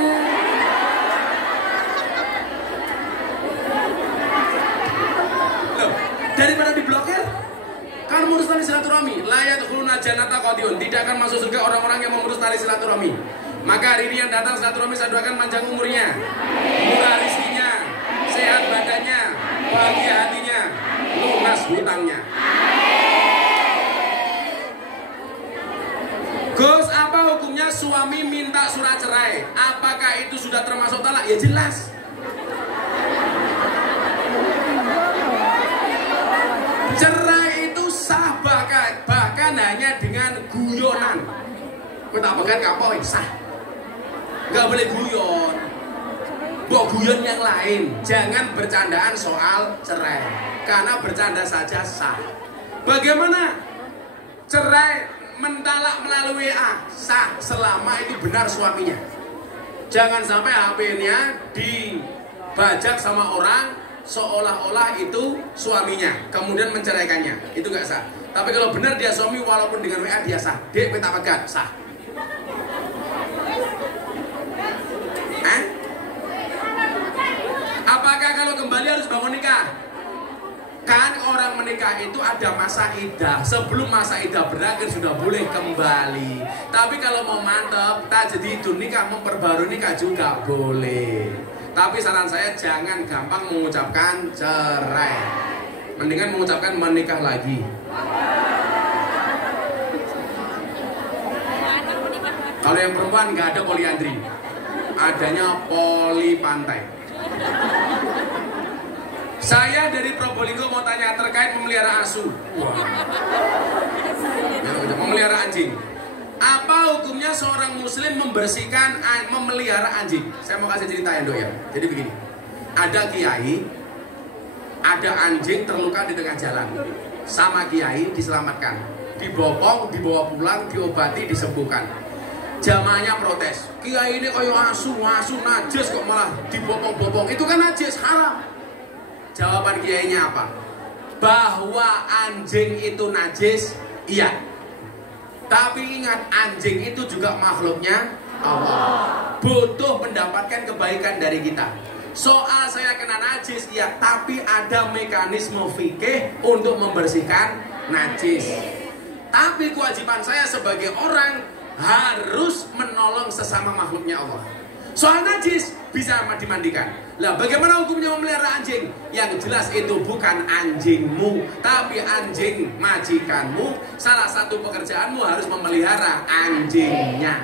Loh, daripada diblokir, kan mengurus tali silaturahmi. La yadkhuluna jannata qati'un. Tidak akan masuk surga orang-orang yang mengurus tali silaturahmi. Maka hari ini yang datang silaturahmi saya doakan panjang umurnya, murah rezekinya, sehat badannya, bahagia hatinya, lunas hutangnya. Gus, apa hukumnya suami minta surat cerai? Apakah itu sudah termasuk talak? Ya jelas. Cerai itu sah bahkan hanya dengan guyonan. Kau tak pegang kapok, sah. Gak boleh guyon. Bawa guyon yang lain. Jangan bercandaan soal cerai. Karena bercanda saja sah. Bagaimana cerai mentalak melalui WA? Sah selama itu benar suaminya. Jangan sampai HP-nya dibajak sama orang seolah-olah itu suaminya, kemudian menceraikannya. Itu gak sah. Tapi kalau benar dia suami walaupun dengan WA dia sah. Dek minta pegat, sah. Apakah kalau kembali harus bangun nikah? Kan orang menikah itu ada masa iddah. Sebelum masa iddah berakhir sudah boleh kembali. Tapi kalau mau mantep, tak jadi itu nikah, memperbarui nikah juga boleh. Tapi saran saya jangan gampang mengucapkan cerai. Mendingan mengucapkan menikah lagi. Kalau yang perempuan nggak ada poliandri. adanya poli pantai. Saya dari Probolinggo mau tanya terkait memelihara asu. Memelihara anjing. Apa hukumnya seorang muslim memelihara anjing? Saya mau kasih cerita ya Dok ya. Jadi begini. Ada kiai, ada anjing terluka di tengah jalan. Sama kiai diselamatkan. Dibopong, dibawa pulang, diobati, disembuhkan. Jamaahnya protes. Kiai ini kayak asu najis kok malah dibopong-bopong. Itu kan najis, haram. Jawaban kiainya apa? Bahwa anjing itu najis, iya. Tapi ingat, anjing itu juga makhluknya Allah. Butuh mendapatkan kebaikan dari kita. Soal saya kena najis, iya. Tapi ada mekanisme fikih untuk membersihkan najis. Tapi kewajiban saya sebagai orang harus menolong sesama makhluknya Allah. Soal najis bisa dimandikan. Lah bagaimana hukumnya memelihara anjing? Yang jelas itu bukan anjingmu, tapi anjing majikanmu. Salah satu pekerjaanmu harus memelihara anjingnya.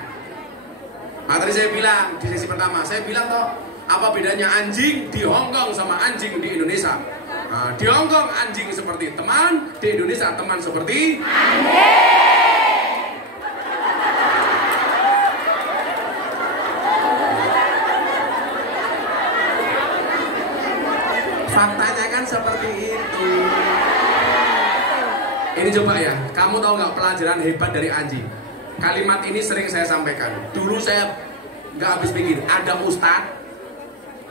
Nah, tadi saya bilang di sesi pertama, saya bilang toh, apa bedanya anjing di Hong Kong sama anjing di Indonesia? Nah, di Hong Kong anjing seperti teman, di Indonesia teman seperti anjing. Faktanya kan seperti itu. Ini coba ya, kamu tahu nggak pelajaran hebat dari anjing? Kalimat ini sering saya sampaikan. Dulu saya nggak habis pikir. Ada ustadz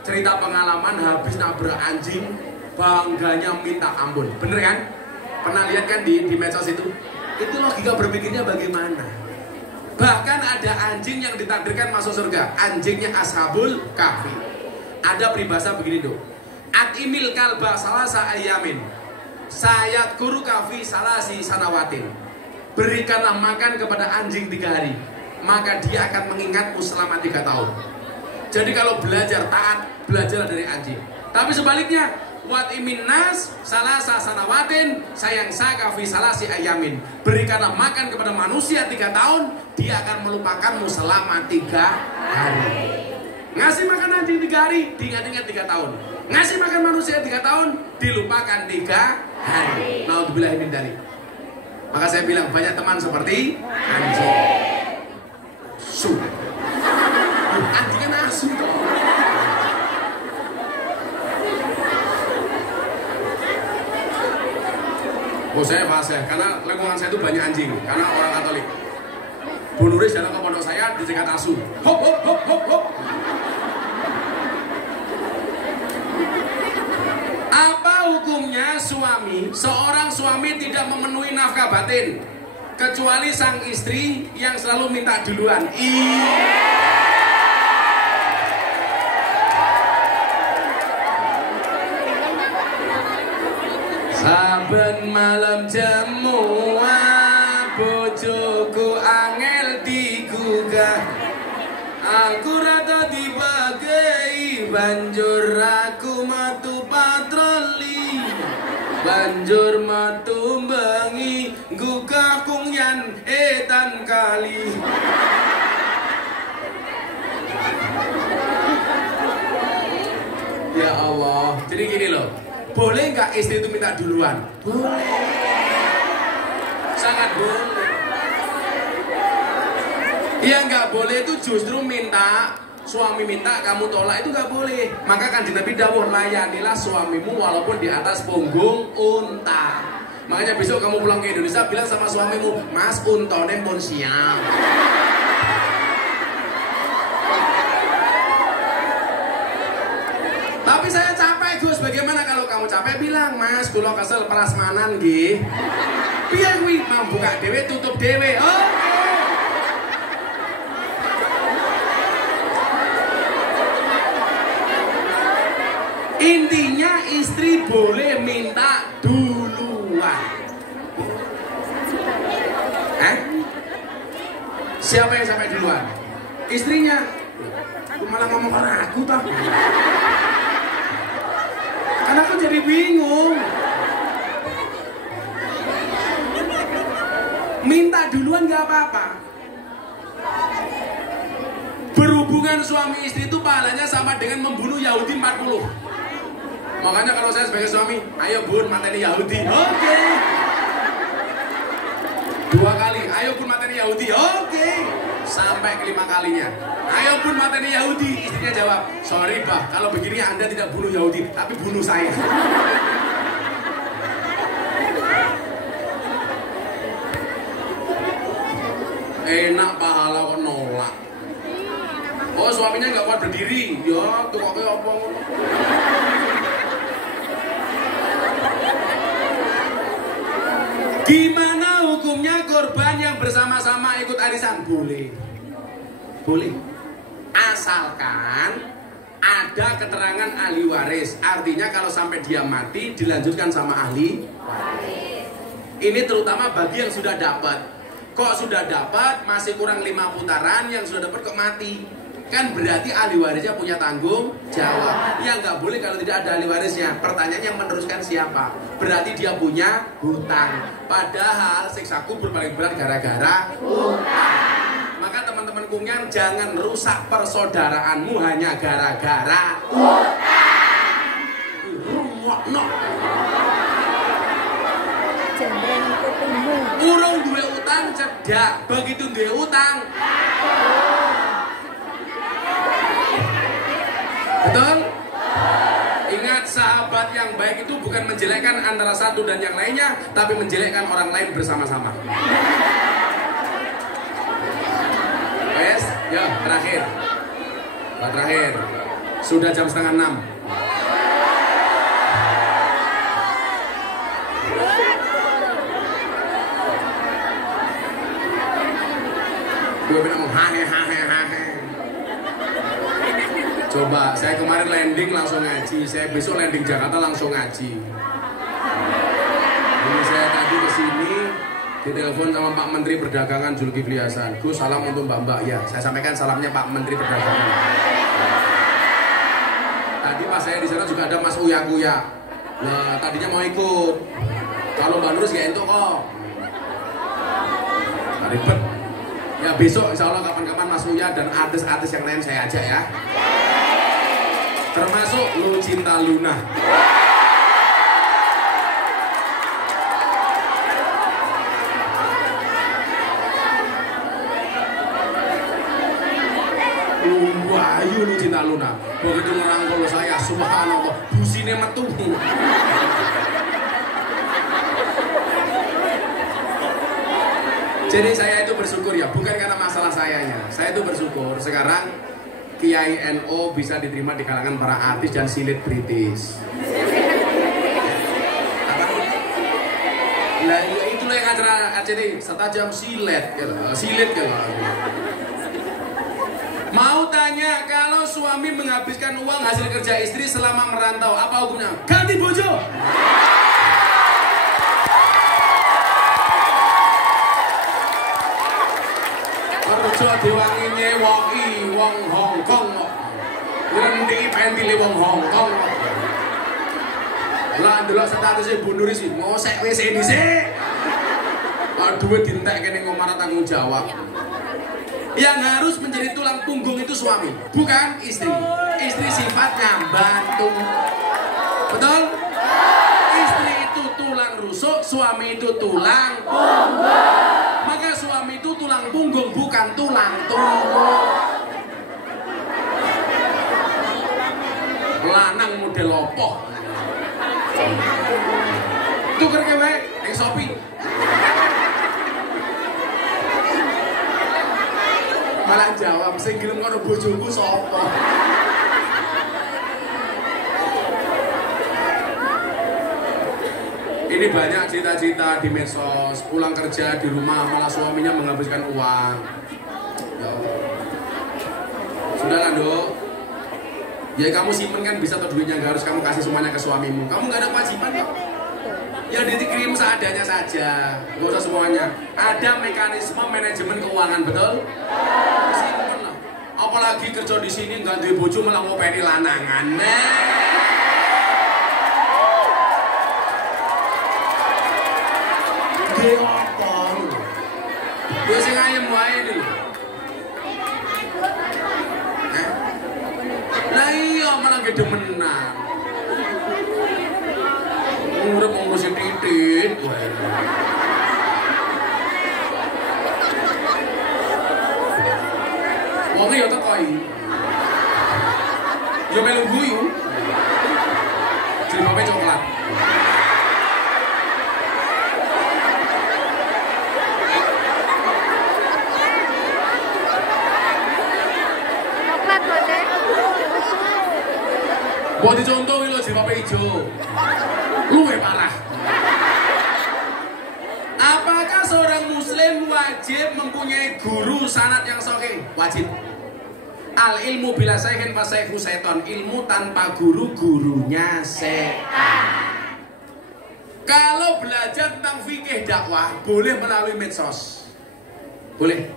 cerita pengalaman habis nabrak anjing, bangganya minta ampun. Bener kan? Pernah lihat kan di medsos itu? Itu logika berpikirnya bagaimana? Bahkan ada anjing yang ditakdirkan masuk surga. Anjingnya Ashabul Kahfi. Ada peribahasa begini Dok. Atimil kalba salasa ayamin sayat guru kafi salasi sanawatin. Berikanlah makan kepada anjing 3 hari, maka dia akan mengingatmu selama 3 tahun. Jadi kalau belajar taat, belajarlah dari anjing. Tapi sebaliknya, wat imin nas salasa sanawatin sayang sakafi salasi ayamin. Berikanlah makan kepada manusia 3 tahun, dia akan melupakanmu selama 3 hari. Ngasih makan anjing 3 hari, diingat-ingat 3 tahun. Ngasih makan manusia 3 tahun, dilupakan 3 hari. Naudzubillah min dzalik. Maka saya bilang banyak teman seperti anjing. Anjing kan asu toh. Oh saya fase, karena lingkungan saya itu banyak anjing, karena orang Katolik. Bu Nuris datang ke pondok saya dicegat asu. Hop hop hop hop hop. Apa hukumnya seorang suami tidak memenuhi nafkah batin kecuali sang istri yang selalu minta duluan? Saben malam jamuan bojoku angel digugah, aku rata dibagi banjur aku metu patroli, banjur metu bengi gugah kungyan etan kali. Ya Allah, jadi gini loh, boleh nggak istri itu minta duluan? Boleh, sangat boleh. Yang nggak boleh itu justru minta, suami minta kamu tolak, itu nggak boleh. Maka Kanjeng Nabi dawuh, layanilah suamimu walaupun di atas punggung unta. Makanya besok kamu pulang ke Indonesia bilang sama suamimu, Mas untone pun siap. Tapi saya capek Gus, bagaimana kalau kamu capek? Bilang, Mas kula kesel prasmanan nggih. Piye kuwi mau buka dhewe tutup dhewe. Oke. Intinya istri boleh minta duluan. Siapa yang sampai duluan? Istrinya. Aku malah ngomong ke aku toh. Karena aku jadi bingung. Minta duluan gak apa-apa. Berhubung Hubungan suami istri itu pahalanya sama dengan membunuh Yahudi 40. Makanya kalau saya sebagai suami, ayo bun mateni Yahudi. Oke. 2 kali, ayo bun mateni Yahudi. Oke. Sampai ke 5 kalinya. Ayo bun mateni Yahudi. Istrinya jawab, sorry bah, kalau begini Anda tidak bunuh Yahudi, tapi bunuh saya. Enak pahala kok nolak. Oh suaminya nggak kuat berdiri, ya tuh kok kayak apa? Gimana hukumnya korban yang bersama-sama ikut arisan? Boleh, boleh. Asalkan ada keterangan ahli waris. Artinya kalau sampai dia mati dilanjutkan sama ahli waris. Ini terutama bagi yang sudah dapat. Kok sudah dapat masih kurang 5 putaran, yang sudah dapat kok mati, kan berarti ahli warisnya punya tanggung jawab. Ya nggak boleh kalau tidak ada ahli warisnya. Pertanyaannya yang meneruskan siapa? Berarti dia punya hutang. Padahal siksa kubur paling berat gara-gara hutang. Maka teman-teman Kungyang jangan rusak persaudaraanmu hanya gara-gara hutang. Rungokno. Urung duwe utang cedak, begitu duwe utang. Betul? Ingat, sahabat yang baik itu bukan menjelekkan antara satu dan yang lainnya, tapi menjelekkan orang lain bersama-sama. Wes, ya terakhir. Terakhir. Sudah jam 5:30. Gue bilang hahe. Coba, saya kemarin landing langsung ngaji, saya besok landing Jakarta langsung ngaji. Ini saya tadi kesini ditelepon sama Pak Menteri Perdagangan Zulkifli Hasan. Gus, salam untuk Mbak-mbak. Ya, saya sampaikan salamnya Pak Menteri Perdagangan. Tadi pas saya di sana juga ada Mas Uya. Nah, tadinya mau ikut. Kalau Mbak Nurus gak entuk kok. Ribet. Ya besok insya Allah kapan-kapan Mas Uya dan artis-artis yang lain saya ajak ya. Termasuk Lucinta Luna. Wahyu Lucinta Luna. Begitu ngerangkul saya, subhanallah, busine metu. Jadi saya itu bersyukur ya, bukan karena masalah sayanya. Saya itu bersyukur sekarang Kiai NO bisa diterima di kalangan para artis dan silit British. Nah itulah yang acara RCTI, setajam silet gitu. Mau tanya, kalau suami menghabiskan uang hasil kerja istri selama merantau, apa hukumnya? Ganti bojo. Kerja diwangi nyewoki wong Hongkong kok. Ngendi pentile wong Hongkong kok. Lah ndelok statusé Bu Nuri sih, ngosek WC dhisik. Duit dientek kene ngomong tanggung jawab. Yang harus menjadi tulang punggung itu suami, bukan istri. Istri sifatnya bantu. Betul? Istri itu tulang rusuk, suami itu tulang punggung. Maka suami itu tulang punggung, bukan tulang tunggung. Lanang model lopoh. Tuker kewe, yang Shopee. Malah jawab, sing gelem ngono bojoku sapa? Ini banyak cita-cita di medsos, pulang kerja di rumah malah suaminya menghabiskan uang. Ya. Sudah kan dok? Ya kamu simpen kan bisa, atau duitnya gak harus kamu kasih semuanya ke suamimu. Kamu gak ada kewajiban kok. Ya dikirim seadanya saja, gak usah semuanya. Ada mekanisme manajemen keuangan, betul? Simpen lah. Apalagi kerja di sini nggak duwe bojo malah ngopeni lanangan. Ge apa? Gue sing ayem wae lho. awake demenan. Urip wong mesti titit. Wong ya teko iki. Ya melu guyu. Jilbabe coklat. Coklat boleh. Buat dicontoh lho jilbabe ijo. Luwe parah. Apakah seorang muslim wajib mempunyai guru sanad yang sahih? Wajib. Al ilmu bila syaihin fa syaihu seton. Ilmu tanpa guru, gurunya setan. Kalau belajar tentang fikih dakwah boleh melalui medsos. Boleh.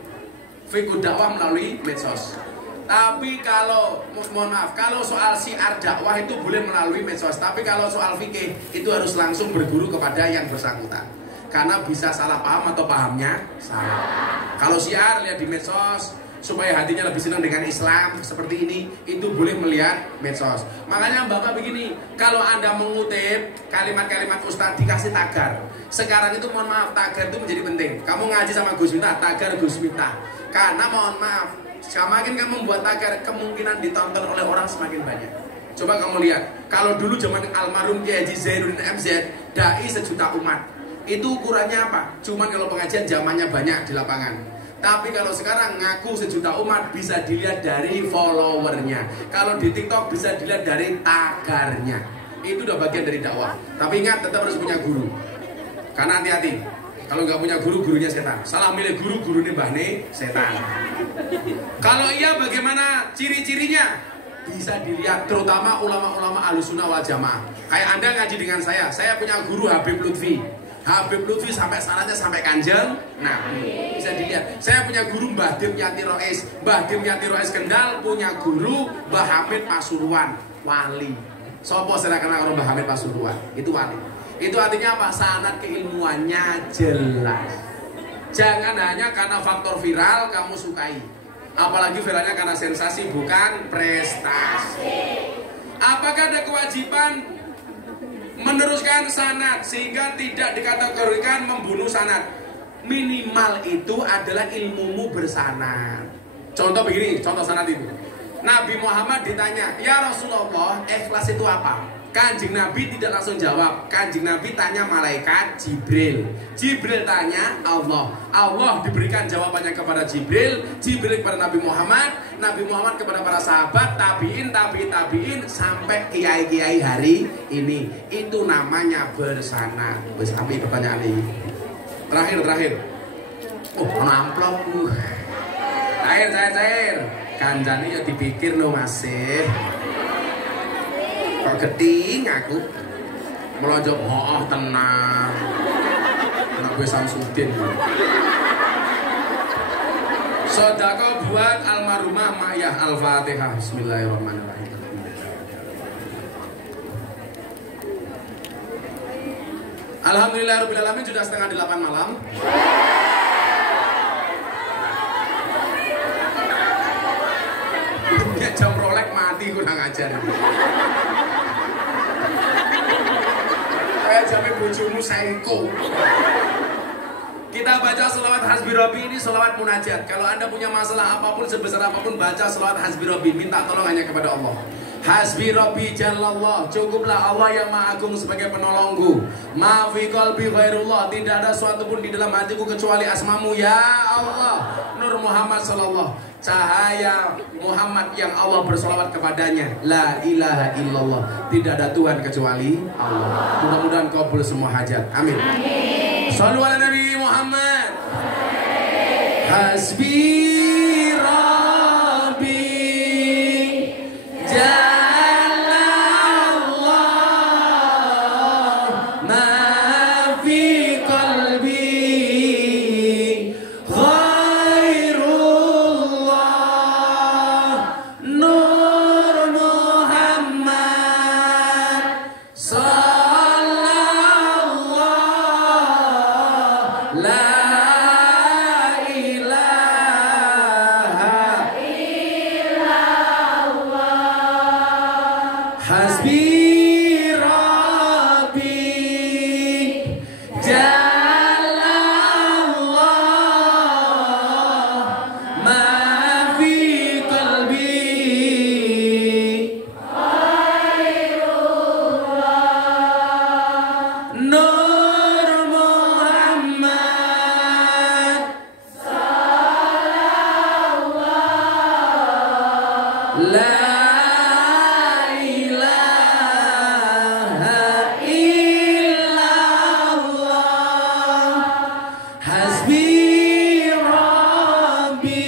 Fikih dakwah melalui medsos. Tapi kalau mohon maaf, kalau soal syiar dakwah itu boleh melalui medsos. Tapi kalau soal fikih itu harus langsung berguru kepada yang bersangkutan. Karena bisa salah paham atau pahamnya salah. Kalau syiar lihat di medsos supaya hatinya lebih senang dengan Islam seperti ini, itu boleh melihat medsos. Makanya Bapak begini, kalau Anda mengutip kalimat-kalimat Ustadz dikasih tagar. Sekarang itu mohon maaf, tagar itu menjadi penting. Kamu ngaji sama Gus Miftah, tagar Gus Miftah. Karena mohon maaf, semakin kamu membuat tagar, kemungkinan ditonton oleh orang semakin banyak. Coba kamu lihat, kalau dulu zaman almarhum Kiai Haji Zainuddin MZ, dai sejuta umat. Itu ukurannya apa? Cuman kalau pengajian zamannya banyak di lapangan. Tapi kalau sekarang ngaku sejuta umat bisa dilihat dari followernya. Kalau di TikTok bisa dilihat dari tagarnya. Itu udah bagian dari dakwah. Tapi ingat, tetap harus punya guru. Karena hati-hati, kalau nggak punya guru, gurunya setan. Salah milih guru, gurunya bahne setan. Kalau iya, bagaimana ciri-cirinya? Bisa dilihat, terutama ulama-ulama Ahlussunnah wal Jamaah. Kayak Anda ngaji dengan saya punya guru Habib Lutfi. Habib Lutfi sampai sanadnya sampai Kanjeng. Nah, bisa dilihat. Saya punya guru Mbah Dim Yati Rois. Mbah Dim Yati Rois Kendal punya guru Mbah Hamid Pasuruan, wali. Sopo saya kenal orang Mbah Hamid Pasuruan, itu wali. Itu artinya apa? Sanad keilmuannya jelas. Jangan hanya karena faktor viral kamu sukai. Apalagi viralnya karena sensasi bukan prestasi. Apakah ada kewajiban meneruskan sanad sehingga tidak dikategorikan membunuh sanad? Minimal itu adalah ilmumu bersanad. Contoh begini, contoh sanad itu. Nabi Muhammad ditanya, "Ya Rasulullah, ikhlas itu apa?" Kanjeng Nabi tidak langsung jawab. Kanjeng Nabi tanya malaikat Jibril. Jibril tanya Allah. Allah diberikan jawabannya kepada Jibril. Jibril kepada Nabi Muhammad. Nabi Muhammad kepada para sahabat. Tabiin sampai kiai-kiai hari ini. Itu namanya bersanad. Wes api pertanyaan ini. Terakhir. Oh, amplop. Cair. Kanjani ya dipikir no masih. Kok geting aku melonjok tenang. Anak gue Samsudin. Sedekah buat almarhumah Ma'yah. Al-Fatihah. Bismillahirrahmanirrahim. Alhamdulillahirabbil alamin, sudah 7:30 malam. Jam rolek mati kurang ajar. Kayak jamnya bojomu saiko. Kita baca selawat Hasbi Rabbi, ini selawat munajat. Kalau Anda punya masalah apapun, sebesar apapun, baca selawat Hasbi Rabbi. Minta tolong hanya kepada Allah. Hasbi Rabbi Jallallah. Cukuplah Allah yang Maha Agung sebagai penolongku. Ma fi qalbi ghairullah. Tidak ada suatu pun di dalam hatiku kecuali asmamu ya Allah. Nur Muhammad sallallahu. Cahaya Muhammad yang Allah bersolawat kepadanya. La ilaha illallah. Tidak ada Tuhan kecuali Allah. Mudah-mudahan kabul semua hajat. Amin. Shallu ala Nabi Muhammad. Hasbi Rabbi La ilaha Nur Muhammad sallallahu la ilaha illallah hasbi rabbi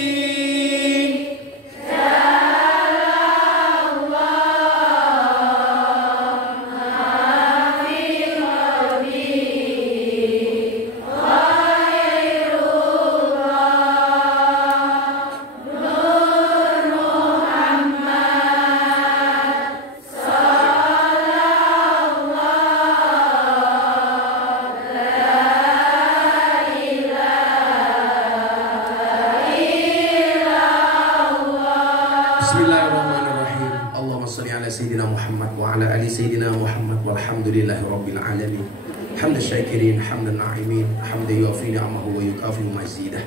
Bismillahirrahmanirrahim. Allahumma shalli ala sayyidina Muhammad wa ala ali sayyidina Muhammad walhamdulillahi rabbil alamin. Hamdan syakirin, hamdan na'imin, hamdan yuafi ni'amahu wa yukafi'u mazidah.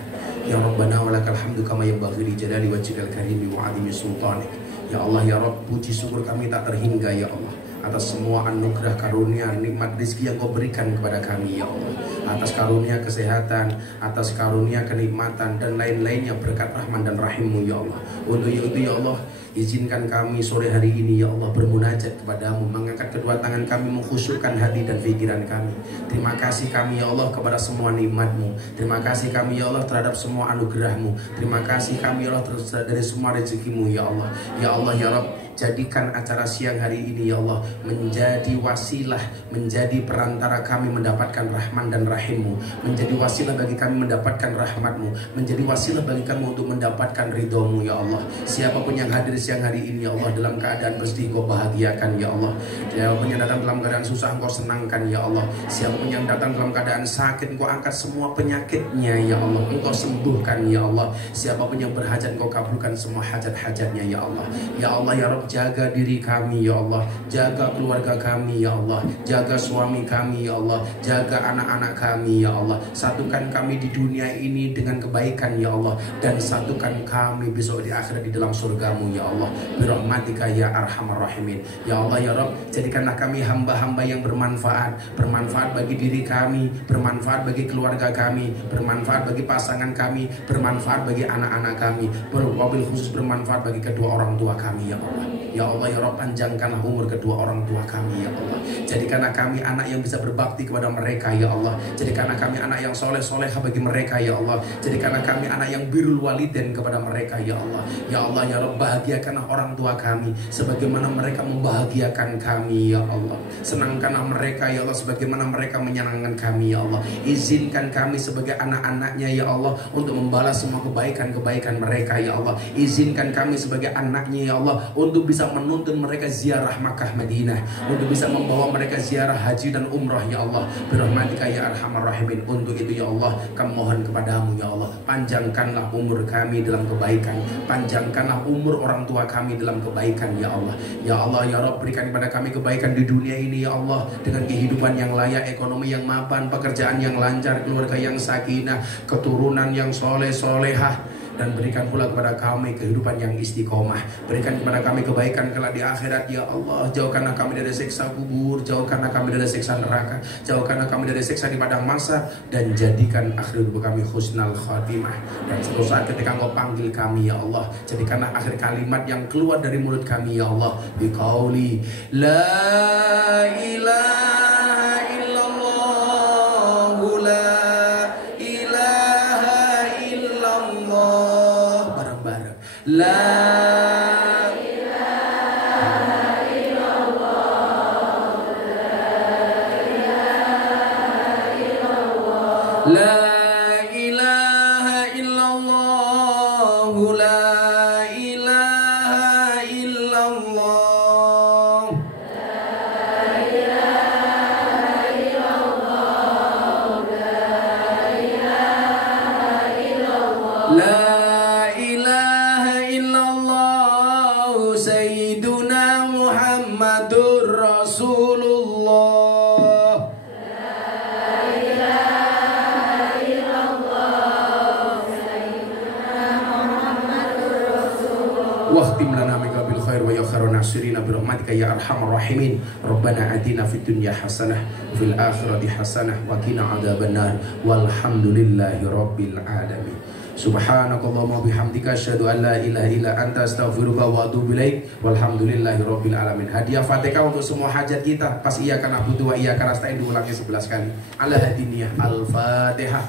Ya Rabbana wa lakal hamdu kama yanbaghi li jalali wajhikal karimi wa 'azimi sultanik. Ya Allah ya Rabb, puji syukur kami tak terhingga ya Allah atas semua anugerah karunia nikmat rezeki yang Kau berikan kepada kami ya Allah, atas karunia kesehatan, atas karunia kenikmatan dan lain-lainnya berkat rahman dan rahim-Mu ya Allah. Untuk itu ya Allah, izinkan kami sore hari ini ya Allah bermunajat kepadamu, mengangkat kedua tangan kami, mengkhusyukkan hati dan pikiran kami. Terima kasih kami ya Allah kepada semua nikmat-Mu. Terima kasih kami ya Allah terhadap semua anugerah-Mu. Terima kasih kami ya Allah dari semua rezeki-Mu ya Allah. Ya Allah ya Rabb, jadikan acara siang hari ini ya Allah menjadi wasilah, menjadi perantara kami mendapatkan rahman dan rahim-Mu, menjadi wasilah bagi kami mendapatkan rahmat-Mu, menjadi wasilah bagi kami untuk mendapatkan ridho-Mu ya Allah. Siapapun yang hadir siang hari ini ya Allah dalam keadaan bersedih, Kau bahagiakan ya Allah. Siapapun yang datang dalam keadaan susah, Kau senangkan ya Allah. Siapapun yang datang dalam keadaan sakit, Kau angkat semua penyakitnya ya Allah, Engkau sembuhkan ya Allah. Siapapun yang berhajat, Kau kabulkan semua hajat-hajatnya ya Allah. Ya Allah ya Rabb, jaga diri kami ya Allah, jaga keluarga kami ya Allah, jaga suami kami ya Allah, jaga anak-anak kami ya Allah. Satukan kami di dunia ini dengan kebaikan ya Allah, dan satukan kami besok di akhirat di dalam surga-Mu ya Allah, birahmatika ya arhamar rahimin. Ya Allah ya Rabb, jadikanlah kami hamba-hamba yang bermanfaat, bermanfaat bagi diri kami, bermanfaat bagi keluarga kami, bermanfaat bagi pasangan kami, bermanfaat bagi anak-anak kami, wabil khusus bermanfaat bagi kedua orang tua kami ya Allah. Ya Allah ya Rabb, panjangkanlah umur kedua orang tua kami ya Allah. Jadikanlah kami anak yang bisa berbakti kepada mereka ya Allah. Jadikanlah kami anak yang soleh-solehah bagi mereka ya Allah. Jadikanlah kami anak yang birrul walidain kepada mereka ya Allah. Ya Allah ya Rabb, bahagiakanlah orang tua kami sebagaimana mereka membahagiakan kami ya Allah. Senangkanlah mereka ya Allah sebagaimana mereka menyenangkan kami ya Allah. Izinkan kami sebagai anak-anaknya ya Allah untuk membalas semua kebaikan-kebaikan mereka ya Allah. Izinkan kami sebagai anaknya ya Allah untuk bisa menuntun mereka ziarah Makkah Madinah, untuk bisa membawa mereka ziarah haji dan umrah ya Allah, birahmatika ya arhamar rahimin. Untuk itu ya Allah, kami mohon kepadamu ya Allah, panjangkanlah umur kami dalam kebaikan, panjangkanlah umur orang tua kami dalam kebaikan ya Allah. Ya Allah ya Rabb, berikan kepada kami kebaikan di dunia ini ya Allah, dengan kehidupan yang layak, ekonomi yang mapan, pekerjaan yang lancar, keluarga yang sakinah, keturunan yang soleh-solehah, dan berikan pula kepada kami kehidupan yang istiqomah. Berikan kepada kami kebaikan kelak di akhirat ya Allah. Jauhkanlah kami dari siksa kubur, jauhkanlah kami dari siksa neraka, jauhkanlah kami dari siksa di padang mahsyar, dan jadikan akhir hidup kami husnal khatimah. Dan suatu saat ketika Engkau panggil kami ya Allah, jadikanlah akhir kalimat yang keluar dari mulut kami ya Allah, biqauli la ilaha illallah, la la ilaha illallah, la ilaha illallah, la ilaha illallah, la ilaha illallah, la ilaha illallah, Sayyiduna Muhammadur Rasulullah. La ilaha nasirin birahmatika ya arhamar rahimin. Rabbana atina fid dunya hasanah fil akhirati hasanah wa qina adzabannar. Walhamdulillahi rabbil alamin. Subhanakallahumma bihamdika asyhadu an la ilaha illa anta astaghfiruka wa atubu ilaik. Walhamdulillahi rabbil alamin. Hadiah Fatihah untuk semua hajat kita. Pas iyyaka na'budu wa iyyaka nasta'in diulangi 11 kali. Ala hadiniyah Al-Fatihah.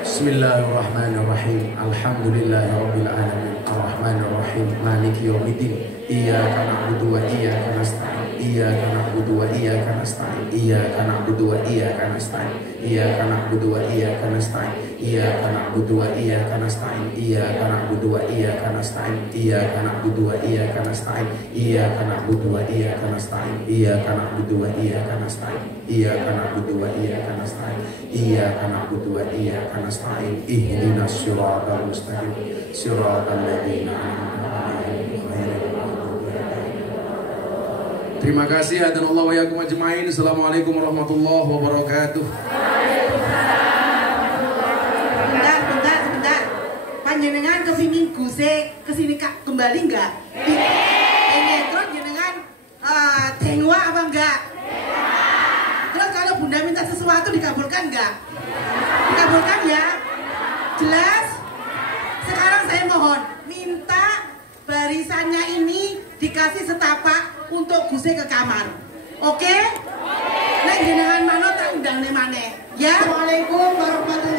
Bismillahirrahmanirrahim. Alhamdulillahi rabbil alamin. Ar-Rahmanir Rahim. Maliki yaumiddin. Iyyaka na'budu wa iyyaka nasta'in. Iyyaka na'budu wa iyyaka nasta'in. Iyyaka na'budu wa iyyaka nasta'in. Iyyaka na'budu wa iyyaka nasta'in. Iyyaka na'budu wa iyyaka nasta'in. Iyyaka na'budu wa iyyaka nasta'in. Iyyaka na'budu wa iyyaka nasta'in. Iyyaka na'budu wa iyyaka nasta'in. Iyyaka na'budu wa iyyaka nasta'in. Iyyaka na'budu wa iyyaka nasta'in. Iyyaka na'budu wa iyyaka nasta'in. Ihdinas siratal mustaqim. Siratal ladzina an'amta 'alaihim ghairil maghdubi 'alaihim. Terima kasih hadanallahu wa iyyakum ajmain. Assalamualaikum warahmatullahi wabarakatuh. Bentar. Panjenengan kepingin guse kesini kembali enggak? Pengen terus jenengan tengwa apa enggak? Terus kalau bunda minta sesuatu dikabulkan enggak? Dikabulkan ya? Jelas? Sekarang saya mohon minta barisannya ini dikasih setapak untuk guse ke kamar. Oke? Nek jenengan mano tak undang ne maneh. Ya. Assalamualaikum warahmatullahi